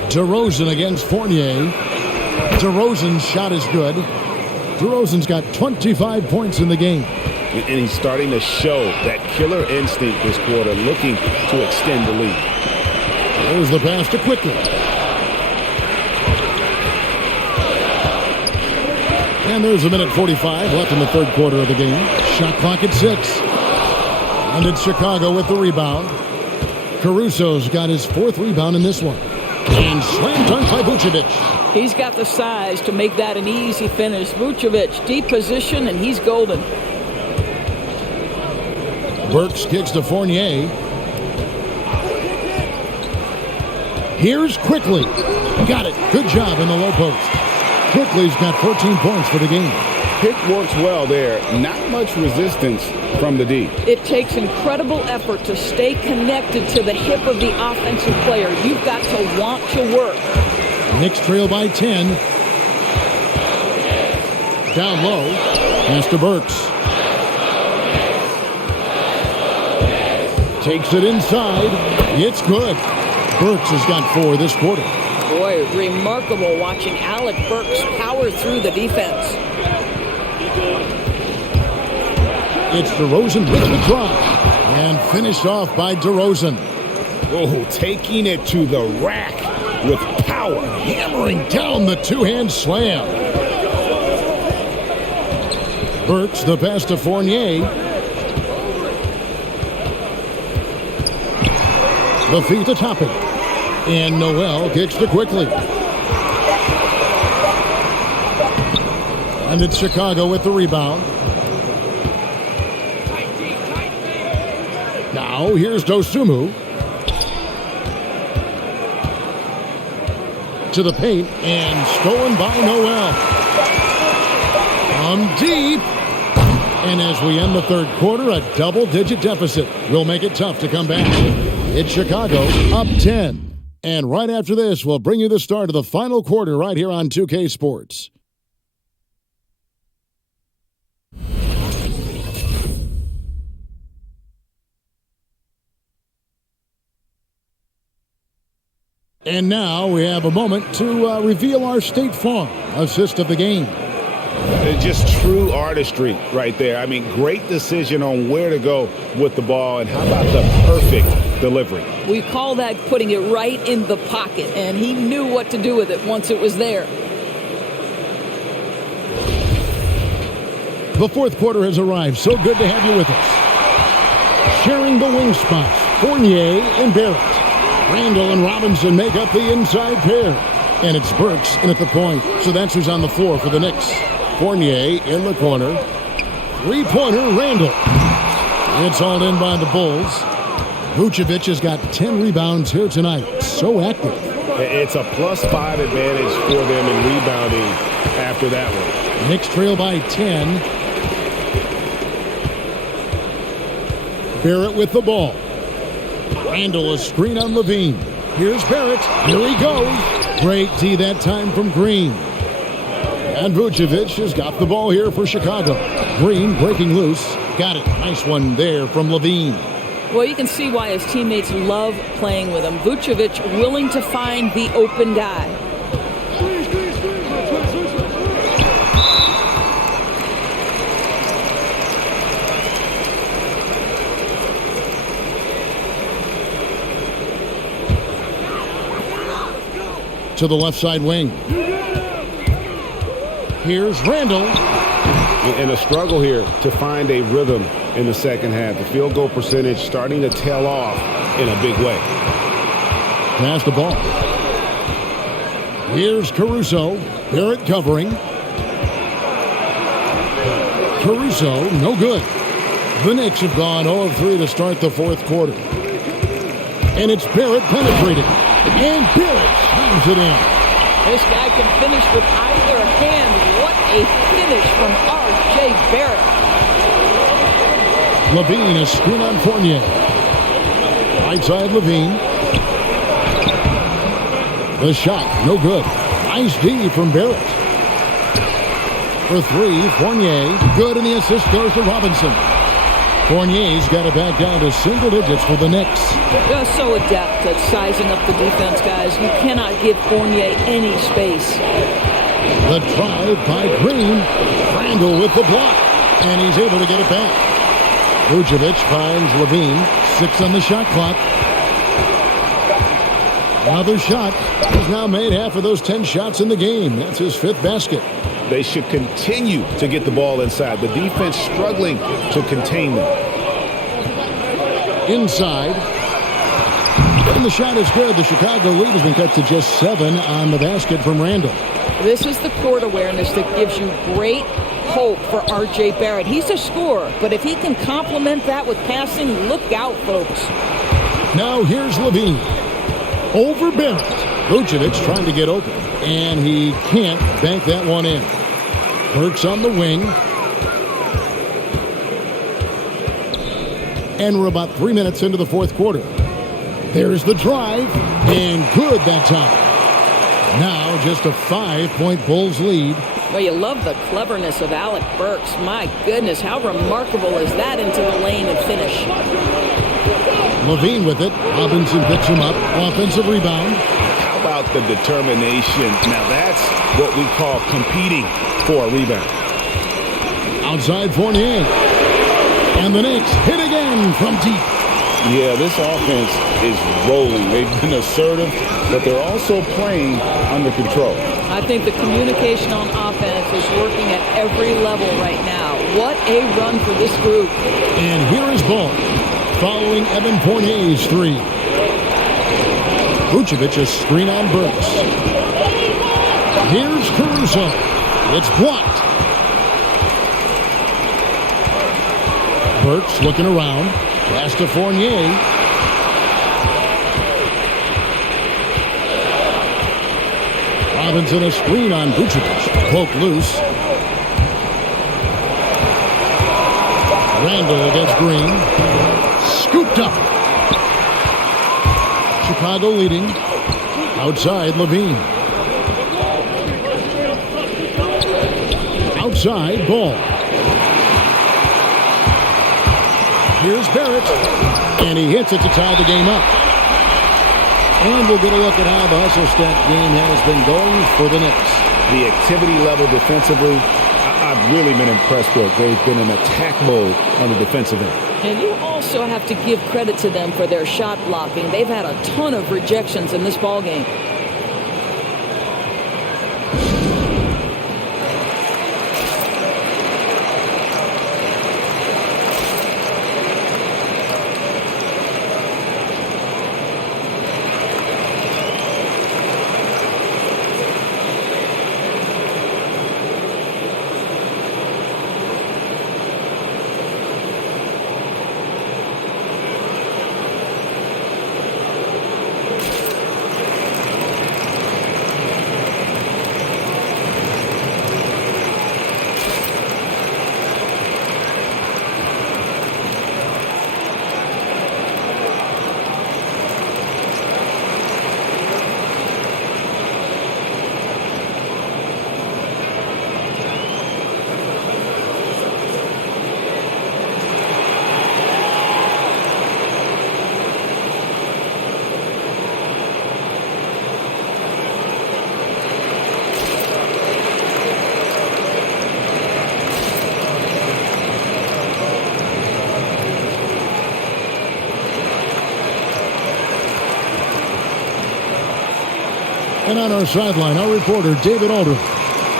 DeRozan against Fournier. DeRozan's shot is good. DeRozan's got 25 points in the game. And he's starting to show that killer instinct this quarter, looking to extend the lead. There's the pass to Quickly. And there's a minute 45 left in the third quarter of the game. Shot clock at 6. And it's Chicago with the rebound. Caruso's got his 4th rebound in this one. And slam dunk by Vucevic. He's got the size to make that an easy finish. Vucevic, deep position, and he's golden. Burks kicks to Fournier. Here's Quickly. Got it. Good job in the low post. Quickly's got 14 points for the game. Pick works well there. Not much resistance from the D. It takes incredible effort to stay connected to the hip of the offensive player. You've got to want to work. Knicks trail by 10. Down low. Pass to Burks. Takes it inside. It's good. Burks has got 4 this quarter. Boy, remarkable watching Alec Burks power through the defense. It's DeRozan with the drive. And finished off by DeRozan. Oh, taking it to the rack with power. Hammering down the two-hand slam. Burks the pass to Fournier. The feet to top it. And Noel kicks to quickly. And it's Chicago with the rebound. Now here's Dosunmu. To the paint and stolen by Noel. From deep. And as we end the third quarter, a double-digit deficit will make it tough to come back. It's Chicago up 10. And right after this, we'll bring you the start of the final quarter right here on 2K Sports. And now we have a moment to reveal our State Farm assist of the game. It's just true artistry right there. I mean, great decision on where to go with the ball, and how about the perfect delivery? We call that putting it right in the pocket, and he knew what to do with it once it was there. The fourth quarter has arrived. So good to have you with us. Sharing the wing spots, Fournier and Barrett. Randall and Robinson make up the inside pair. And it's Burks in at the point. So that's who's on the floor for the Knicks. Fournier in the corner. Three-pointer, Randall. It's hauled in by the Bulls. Vucevic has got 10 rebounds here tonight. So active. It's a +5 advantage for them in rebounding after that one. Knicks trail by 10. Barrett with the ball. Randall a screen on Levine. Here's Barrett. Here he goes. Great D that time from Green. And Vucevic has got the ball here for Chicago. Green breaking loose. Got it. Nice one there from Levine. Well, you can see why his teammates love playing with him. Vucevic willing to find the open guy. To the left side wing. Here's Randall. And a struggle here to find a rhythm in the second half. The field goal percentage starting to tail off in a big way. Pass the ball. Here's Caruso. Barrett covering. Caruso, no good. The Knicks have gone 0 of 3 to start the fourth quarter. And it's Barrett penetrating. And Barrett slams it in. This guy can finish with either hand. What a finish from R.J. Barrett. Levine is screen on Fournier. Right side Levine. The shot, no good. Nice D from Barrett. For 3, Fournier. Good, and the assist goes to Robinson. Fournier's got it back down to single digits for the Knicks. They're so adept at sizing up the defense, guys. You cannot give Fournier any space. The drive by Green. Randall with the block. And he's able to get it back. Vucevic finds Levine. 6 on the shot clock. Another shot. He's now made half of those 10 shots in the game. That's his 5th basket. They should continue to get the ball inside. The defense struggling to contain them. Inside. And the shot is good. The Chicago lead has been cut to just 7 on the basket from Randall. This is the court awareness that gives you great hope for R.J. Barrett. He's a scorer, but if he can complement that with passing, look out, folks. Now here's Levine. Over Barrett. Vucevic trying to get open, and he can't bank that one in. Burks on the wing. And we're about 3 minutes into the fourth quarter. There's the drive, and good that time. Now just a 5-point Bulls lead. Well, you love the cleverness of Alec Burks. My goodness, how remarkable is that into the lane and finish? Levine with it. Robinson picks him up. Offensive rebound. How about the determination? Now that's what we call competing for a rebound. Outside Fournier. And the Knicks hit again from deep. Yeah, this offense is rolling. They've been assertive, but they're also playing under control. I think the communication on offense is working at every level right now. What a run for this group. And here is Ball, following Evan Fournier's three. Vucevic a screen on Burks. Here's Caruso. It's blocked. Burks looking around. Pass to Fournier. Robinson a screen on Vucevic. Poke loose. Randall against Green. Scooped up. Chicago leading. Outside Levine. Outside Ball. Here's Barrett. And he hits it to tie the game up. And we'll get a look at how the hustle stat game has been going for the Knicks. The activity level defensively, I've really been impressed with. They've been in attack mode on the defensive end. And you also have to give credit to them for their shot blocking. They've had a ton of rejections in this ballgame. And on our sideline, our reporter, David Aldridge.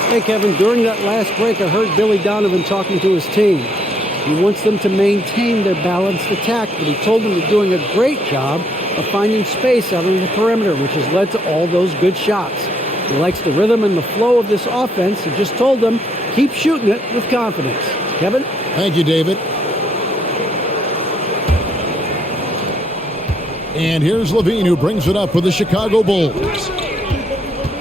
Hey, Kevin, during that last break, I heard Billy Donovan talking to his team. He wants them to maintain their balanced attack, but he told them they're doing a great job of finding space out on the perimeter, which has led to all those good shots. He likes the rhythm and the flow of this offense. He just told them, keep shooting it with confidence. Kevin? Thank you, David. And here's Levine, who brings it up for the Chicago Bulls.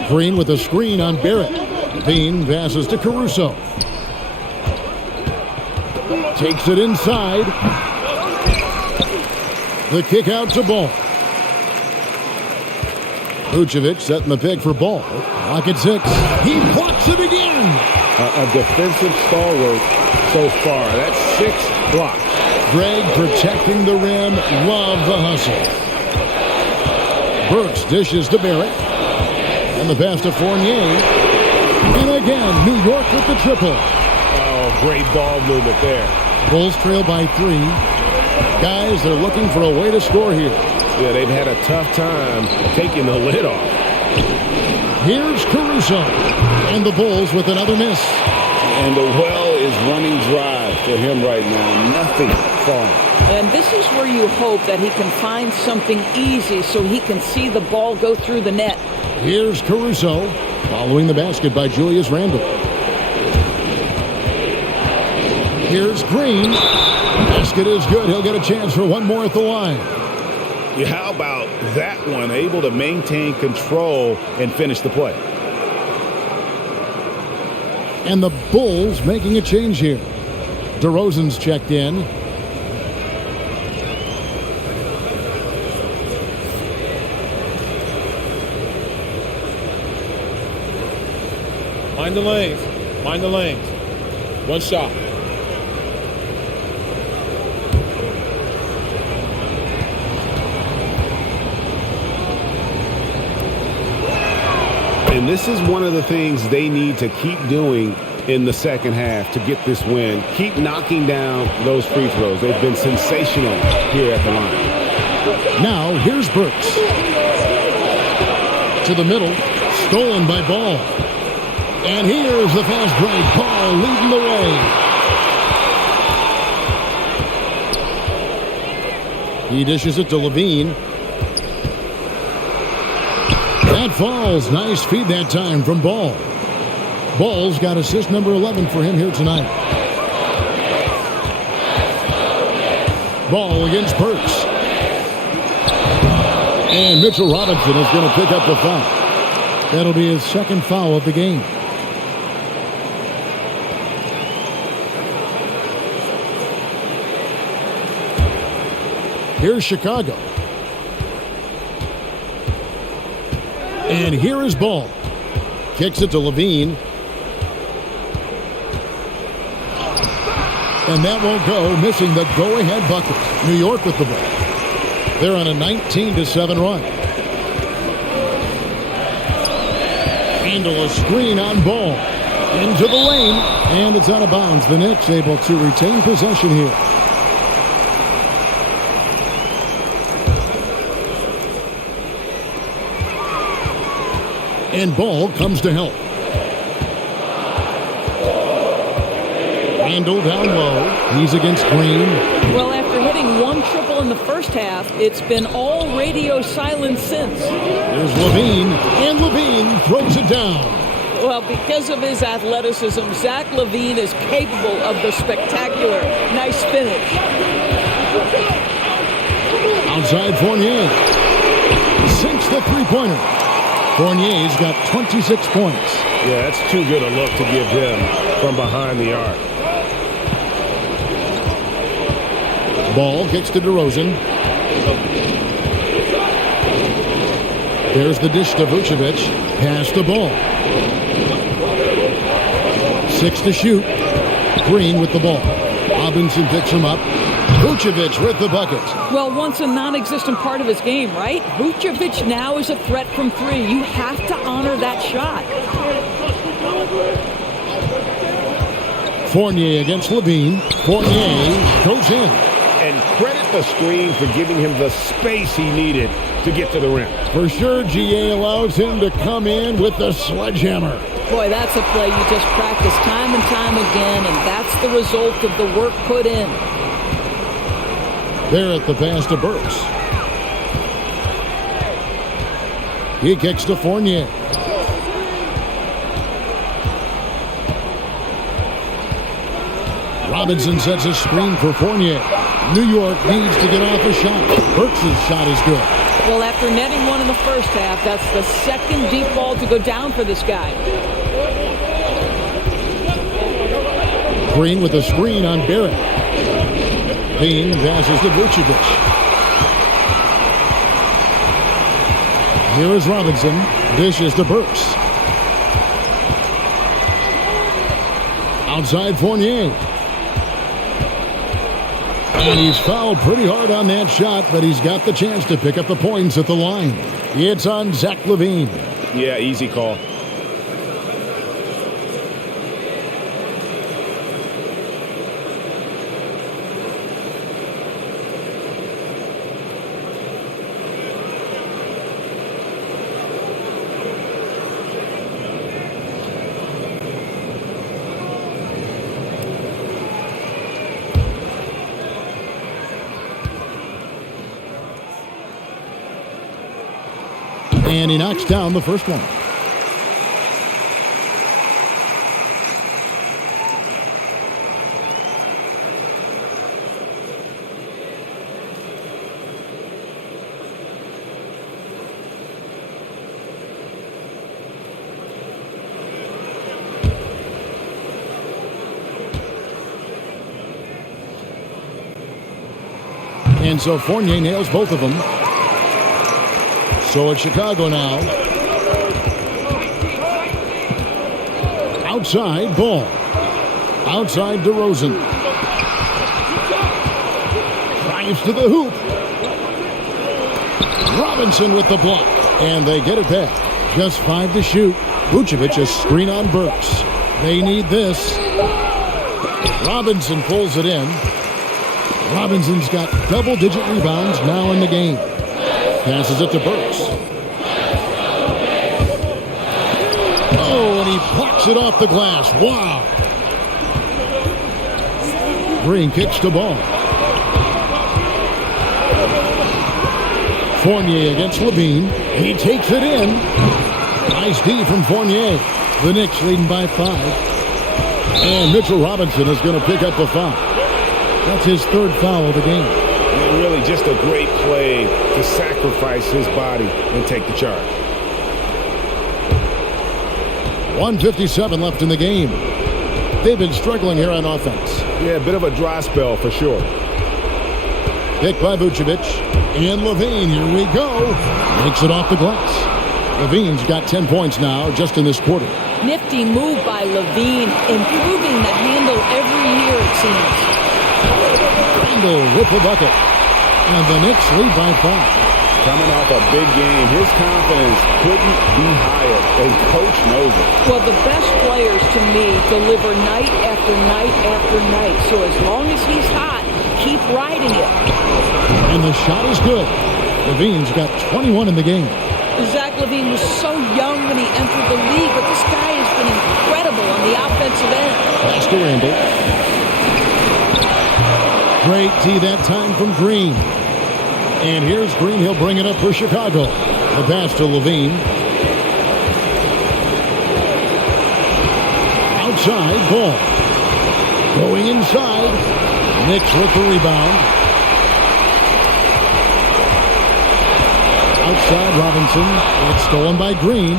Green with a screen on Barrett. Levine passes to Caruso. Takes it inside. The kick out to Ball. Vucevic setting the pick for Ball. Lock at 6. He blocks it again. A defensive stalwart so far. That's 6 blocks. Greg protecting the rim. Love the hustle. Burks dishes to Barrett. And the pass to Fournier. And again, New York with the triple. Oh, great ball movement there. Bulls trail by 3. Guys, they're looking for a way to score here. Yeah, they've had a tough time taking the lid off. Here's Caruso. And the Bulls with another miss. And the well is running dry for him right now. Nothing falling. And this is where you hope that he can find something easy so he can see the ball go through the net. Here's Caruso, following the basket by Julius Randle. Here's Green. Basket is good. He'll get a chance for one more at the line. Yeah, how about that one? Able to maintain control and finish the play. And the Bulls making a change here. DeRozan's checked in. Mind the lanes. Mind the lanes. One shot. And this is one of the things they need to keep doing in the second half to get this win. Keep knocking down those free throws. They've been sensational here at the line. Now, here's Burks. To the middle. Stolen by Ball. And here's the fast break. Ball leading the way. He dishes it to Levine. That falls. Nice feed that time from Ball. Ball's got assist number 11 for him here tonight. Ball against Burks. And Mitchell Robinson is going to pick up the foul. That'll be his second foul of the game. Here's Chicago. And here is Ball. Kicks it to Levine. And that won't go, missing the go-ahead bucket. New York with the ball. They're on a 19-7 run. Handle a screen on Ball. Into the lane, and it's out of bounds. The Knicks able to retain possession here. And Ball comes to help. Handle down low. He's against Green. Well, after hitting one triple in the first half, it's been all radio silence since. There's Levine, and Levine throws it down. Well, because of his athleticism, Zach LaVine is capable of the spectacular. Nice finish. Outside Fournier. Sinks the three-pointer. Fournier's got 26 points. Yeah, that's too good a look to give him from behind the arc. Ball kicks to DeRozan. There's the dish to Vucevic. Pass the ball. 6 to shoot. Green with the ball. Robinson picks him up. Vucevic with the bucket. Well, once a non-existent part of his game, right? Vucevic now is a threat from three. You have to honor that shot. Fournier against Levine. Fournier goes in. And credit the screen for giving him the space he needed to get to the rim. For sure, GA allows him to come in with the sledgehammer. Boy, that's a play you just practice time and time again, and that's the result of the work put in. There at the pass to Burks. He kicks to Fournier. Robinson sets a screen for Fournier. New York needs to get off a shot. Burks' shot is good. Well, after netting one in the first half, that's the second deep ball to go down for this guy. Green with a screen on Barrett. Dean passes to Vucevic. Here is Robinson. Dishes to Burks. Outside Fournier. And he's fouled pretty hard on that shot, but he's got the chance to pick up the points at the line. It's on Zach LaVine. Yeah, easy call. And he knocks down the first one. And so Fournier nails both of them. So it's Chicago now. Outside ball. Outside DeRozan. Drives to the hoop. Robinson with the block. And they get it back. Just 5 to shoot. Vucevic a screen on Burks. They need this. Robinson pulls it in. Robinson's got double-digit rebounds now in the game. Passes it to Burks. Oh, and he blocks it off the glass. Wow. Green kicks the ball. Fournier against Levine. He takes it in. Nice D from Fournier. The Knicks leading by 5. And Mitchell Robinson is going to pick up a foul. That's his 3rd foul of the game. And really just a great play to sacrifice his body and take the charge. 1:57 left in the game. They've been struggling here on offense. Yeah, a bit of a dry spell for sure. Picked by Vucevic. And Levine, here we go. Makes it off the glass. Levine's got 10 points now just in this quarter. Nifty move by Levine, improving the handle every year, it seems. Randle with the bucket. And the Knicks lead by 5. Coming off a big game, his confidence couldn't be higher, and Coach knows it. Well, the best players, to me, deliver night after night after night. So as long as he's hot, keep riding it. And the shot is good. Levine's got 21 in the game. Zach LaVine was so young when he entered the league, but this guy has been incredible on the offensive end. Pass to Randle. Great D that time from Green. And here's Green. He'll bring it up for Chicago. The pass to Levine. Outside ball. Going inside. Knicks with the rebound. Outside Robinson. It's stolen by Green.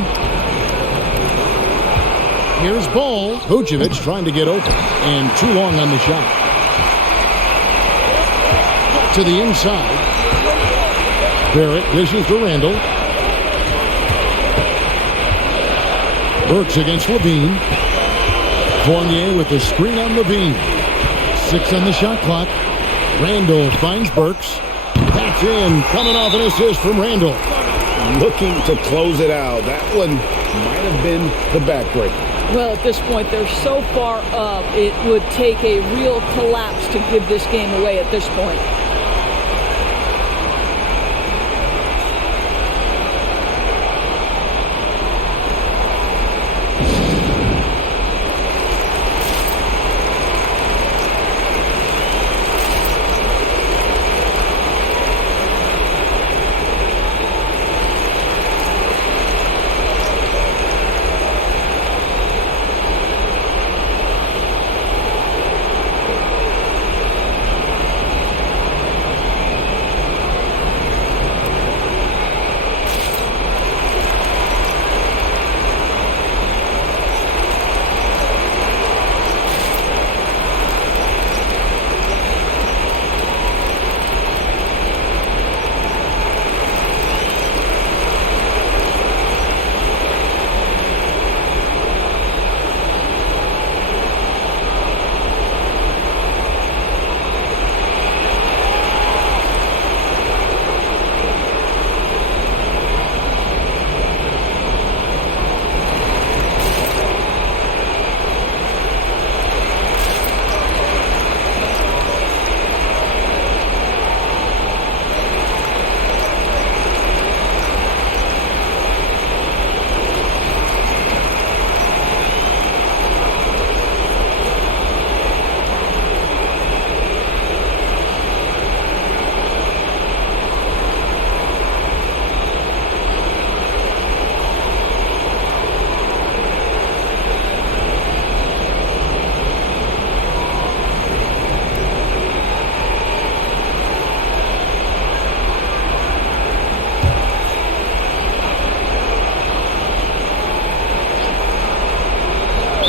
Here's Ball. Vucevic trying to get open. And too long on the shot. To the inside. Barrett dishes to Randle. Burks against Levine. Fournier with the screen on Levine. 6 on the shot clock. Randle finds Burks. That's in. Coming off an assist from Randle. Looking to close it out. That one might have been the backbreaker. Well, at this point, they're so far up, it would take a real collapse to give this game away at this point.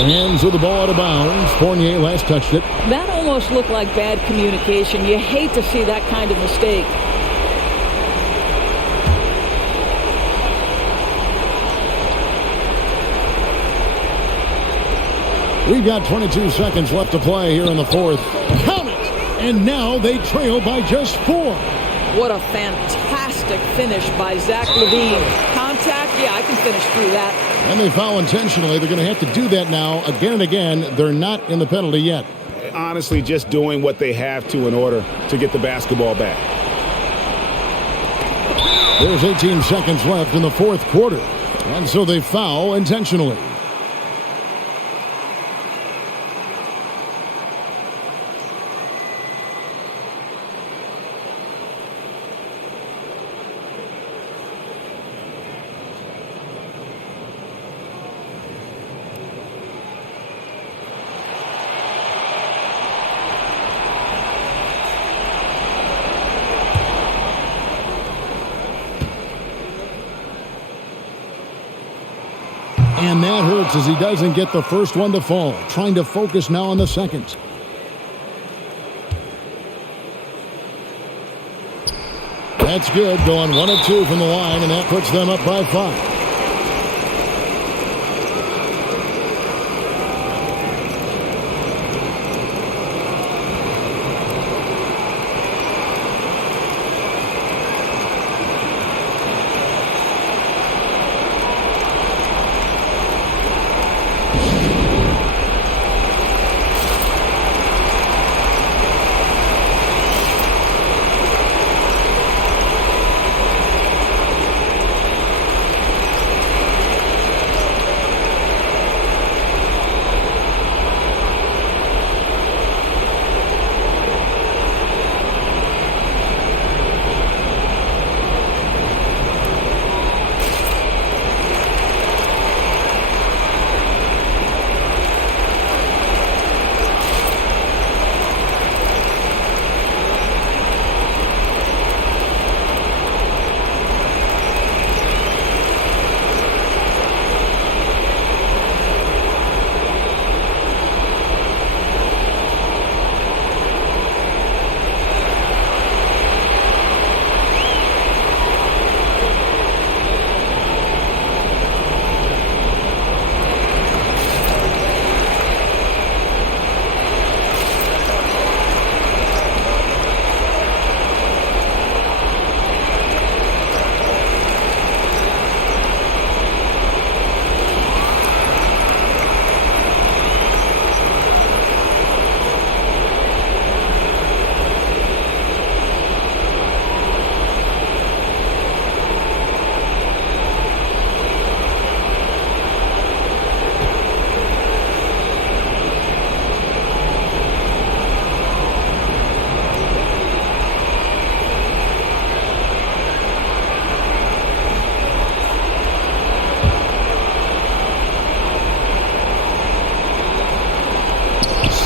Hands with the ball out of bounds. Fournier last touched it. That almost looked like bad communication. You hate to see that kind of mistake. We've got 22 seconds left to play here in the fourth. Count it! And now they trail by just 4. What a fantastic finish by Zach LaVine. Contact, yeah, I can finish through that. And they foul intentionally. They're going to have to do that now again and again. They're not in the penalty yet. Honestly, just doing what they have to in order to get the basketball back. There's 18 seconds left in the fourth quarter. And so they foul intentionally. And that hurts as he doesn't get the first one to fall. Trying to focus now on the second. That's good. Going 1 of 2 from the line, and that puts them up by 5.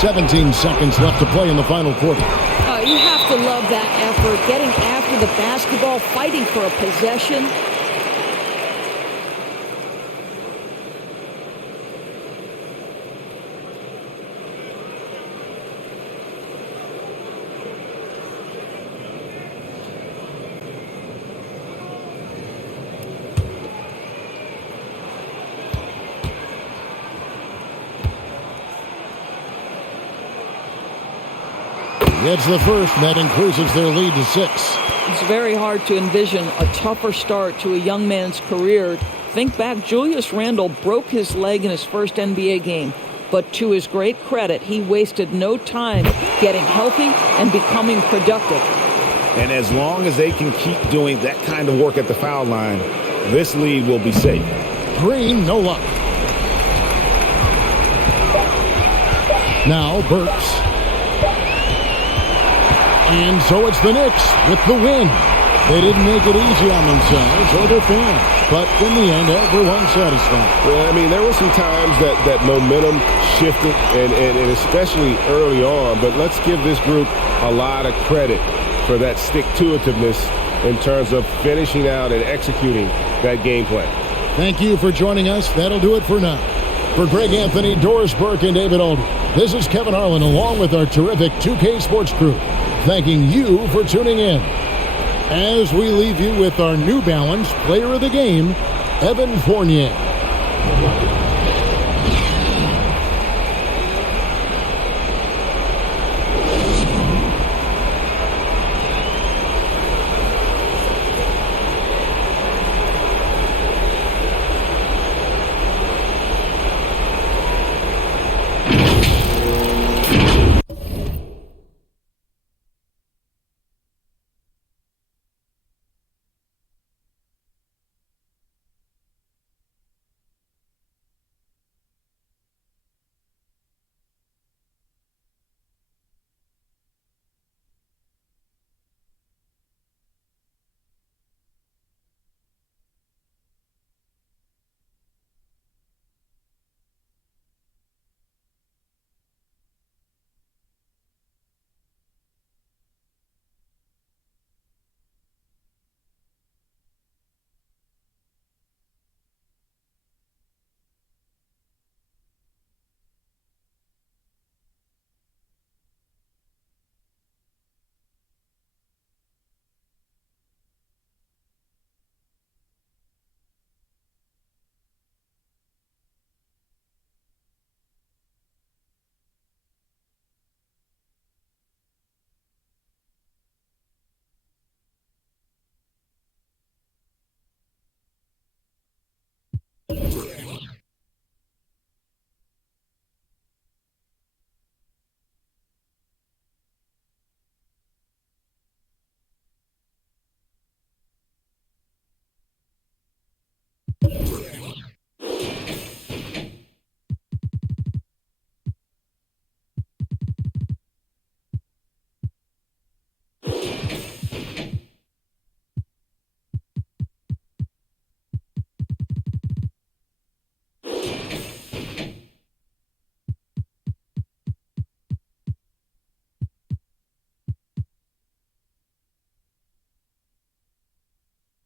Seventeen seconds left to play in the final quarter. You have to love that effort, getting after the basketball, fighting for a possession. Gets the first, and that increases their lead to 6. It's very hard to envision a tougher start to a young man's career. Think back, Julius Randle broke his leg in his first NBA game, but to his great credit, he wasted no time getting healthy and becoming productive. And as long as they can keep doing that kind of work at the foul line, this lead will be safe. Green, no luck. Now Burks. And so it's the Knicks with the win. They didn't make it easy on themselves or their fans, but in the end, everyone's satisfied. Well, I mean, there were some times that momentum shifted, and especially early on, but let's give this group a lot of credit for that stick-to-itiveness in terms of finishing out and executing that game plan. Thank you for joining us. That'll do it for now. For Greg Anthony, Doris Burke, and David Aldridge, this is Kevin Harlan along with our terrific 2K Sports crew, thanking you for tuning in. As we leave you with our New Balance Player of the Game, Evan Fournier.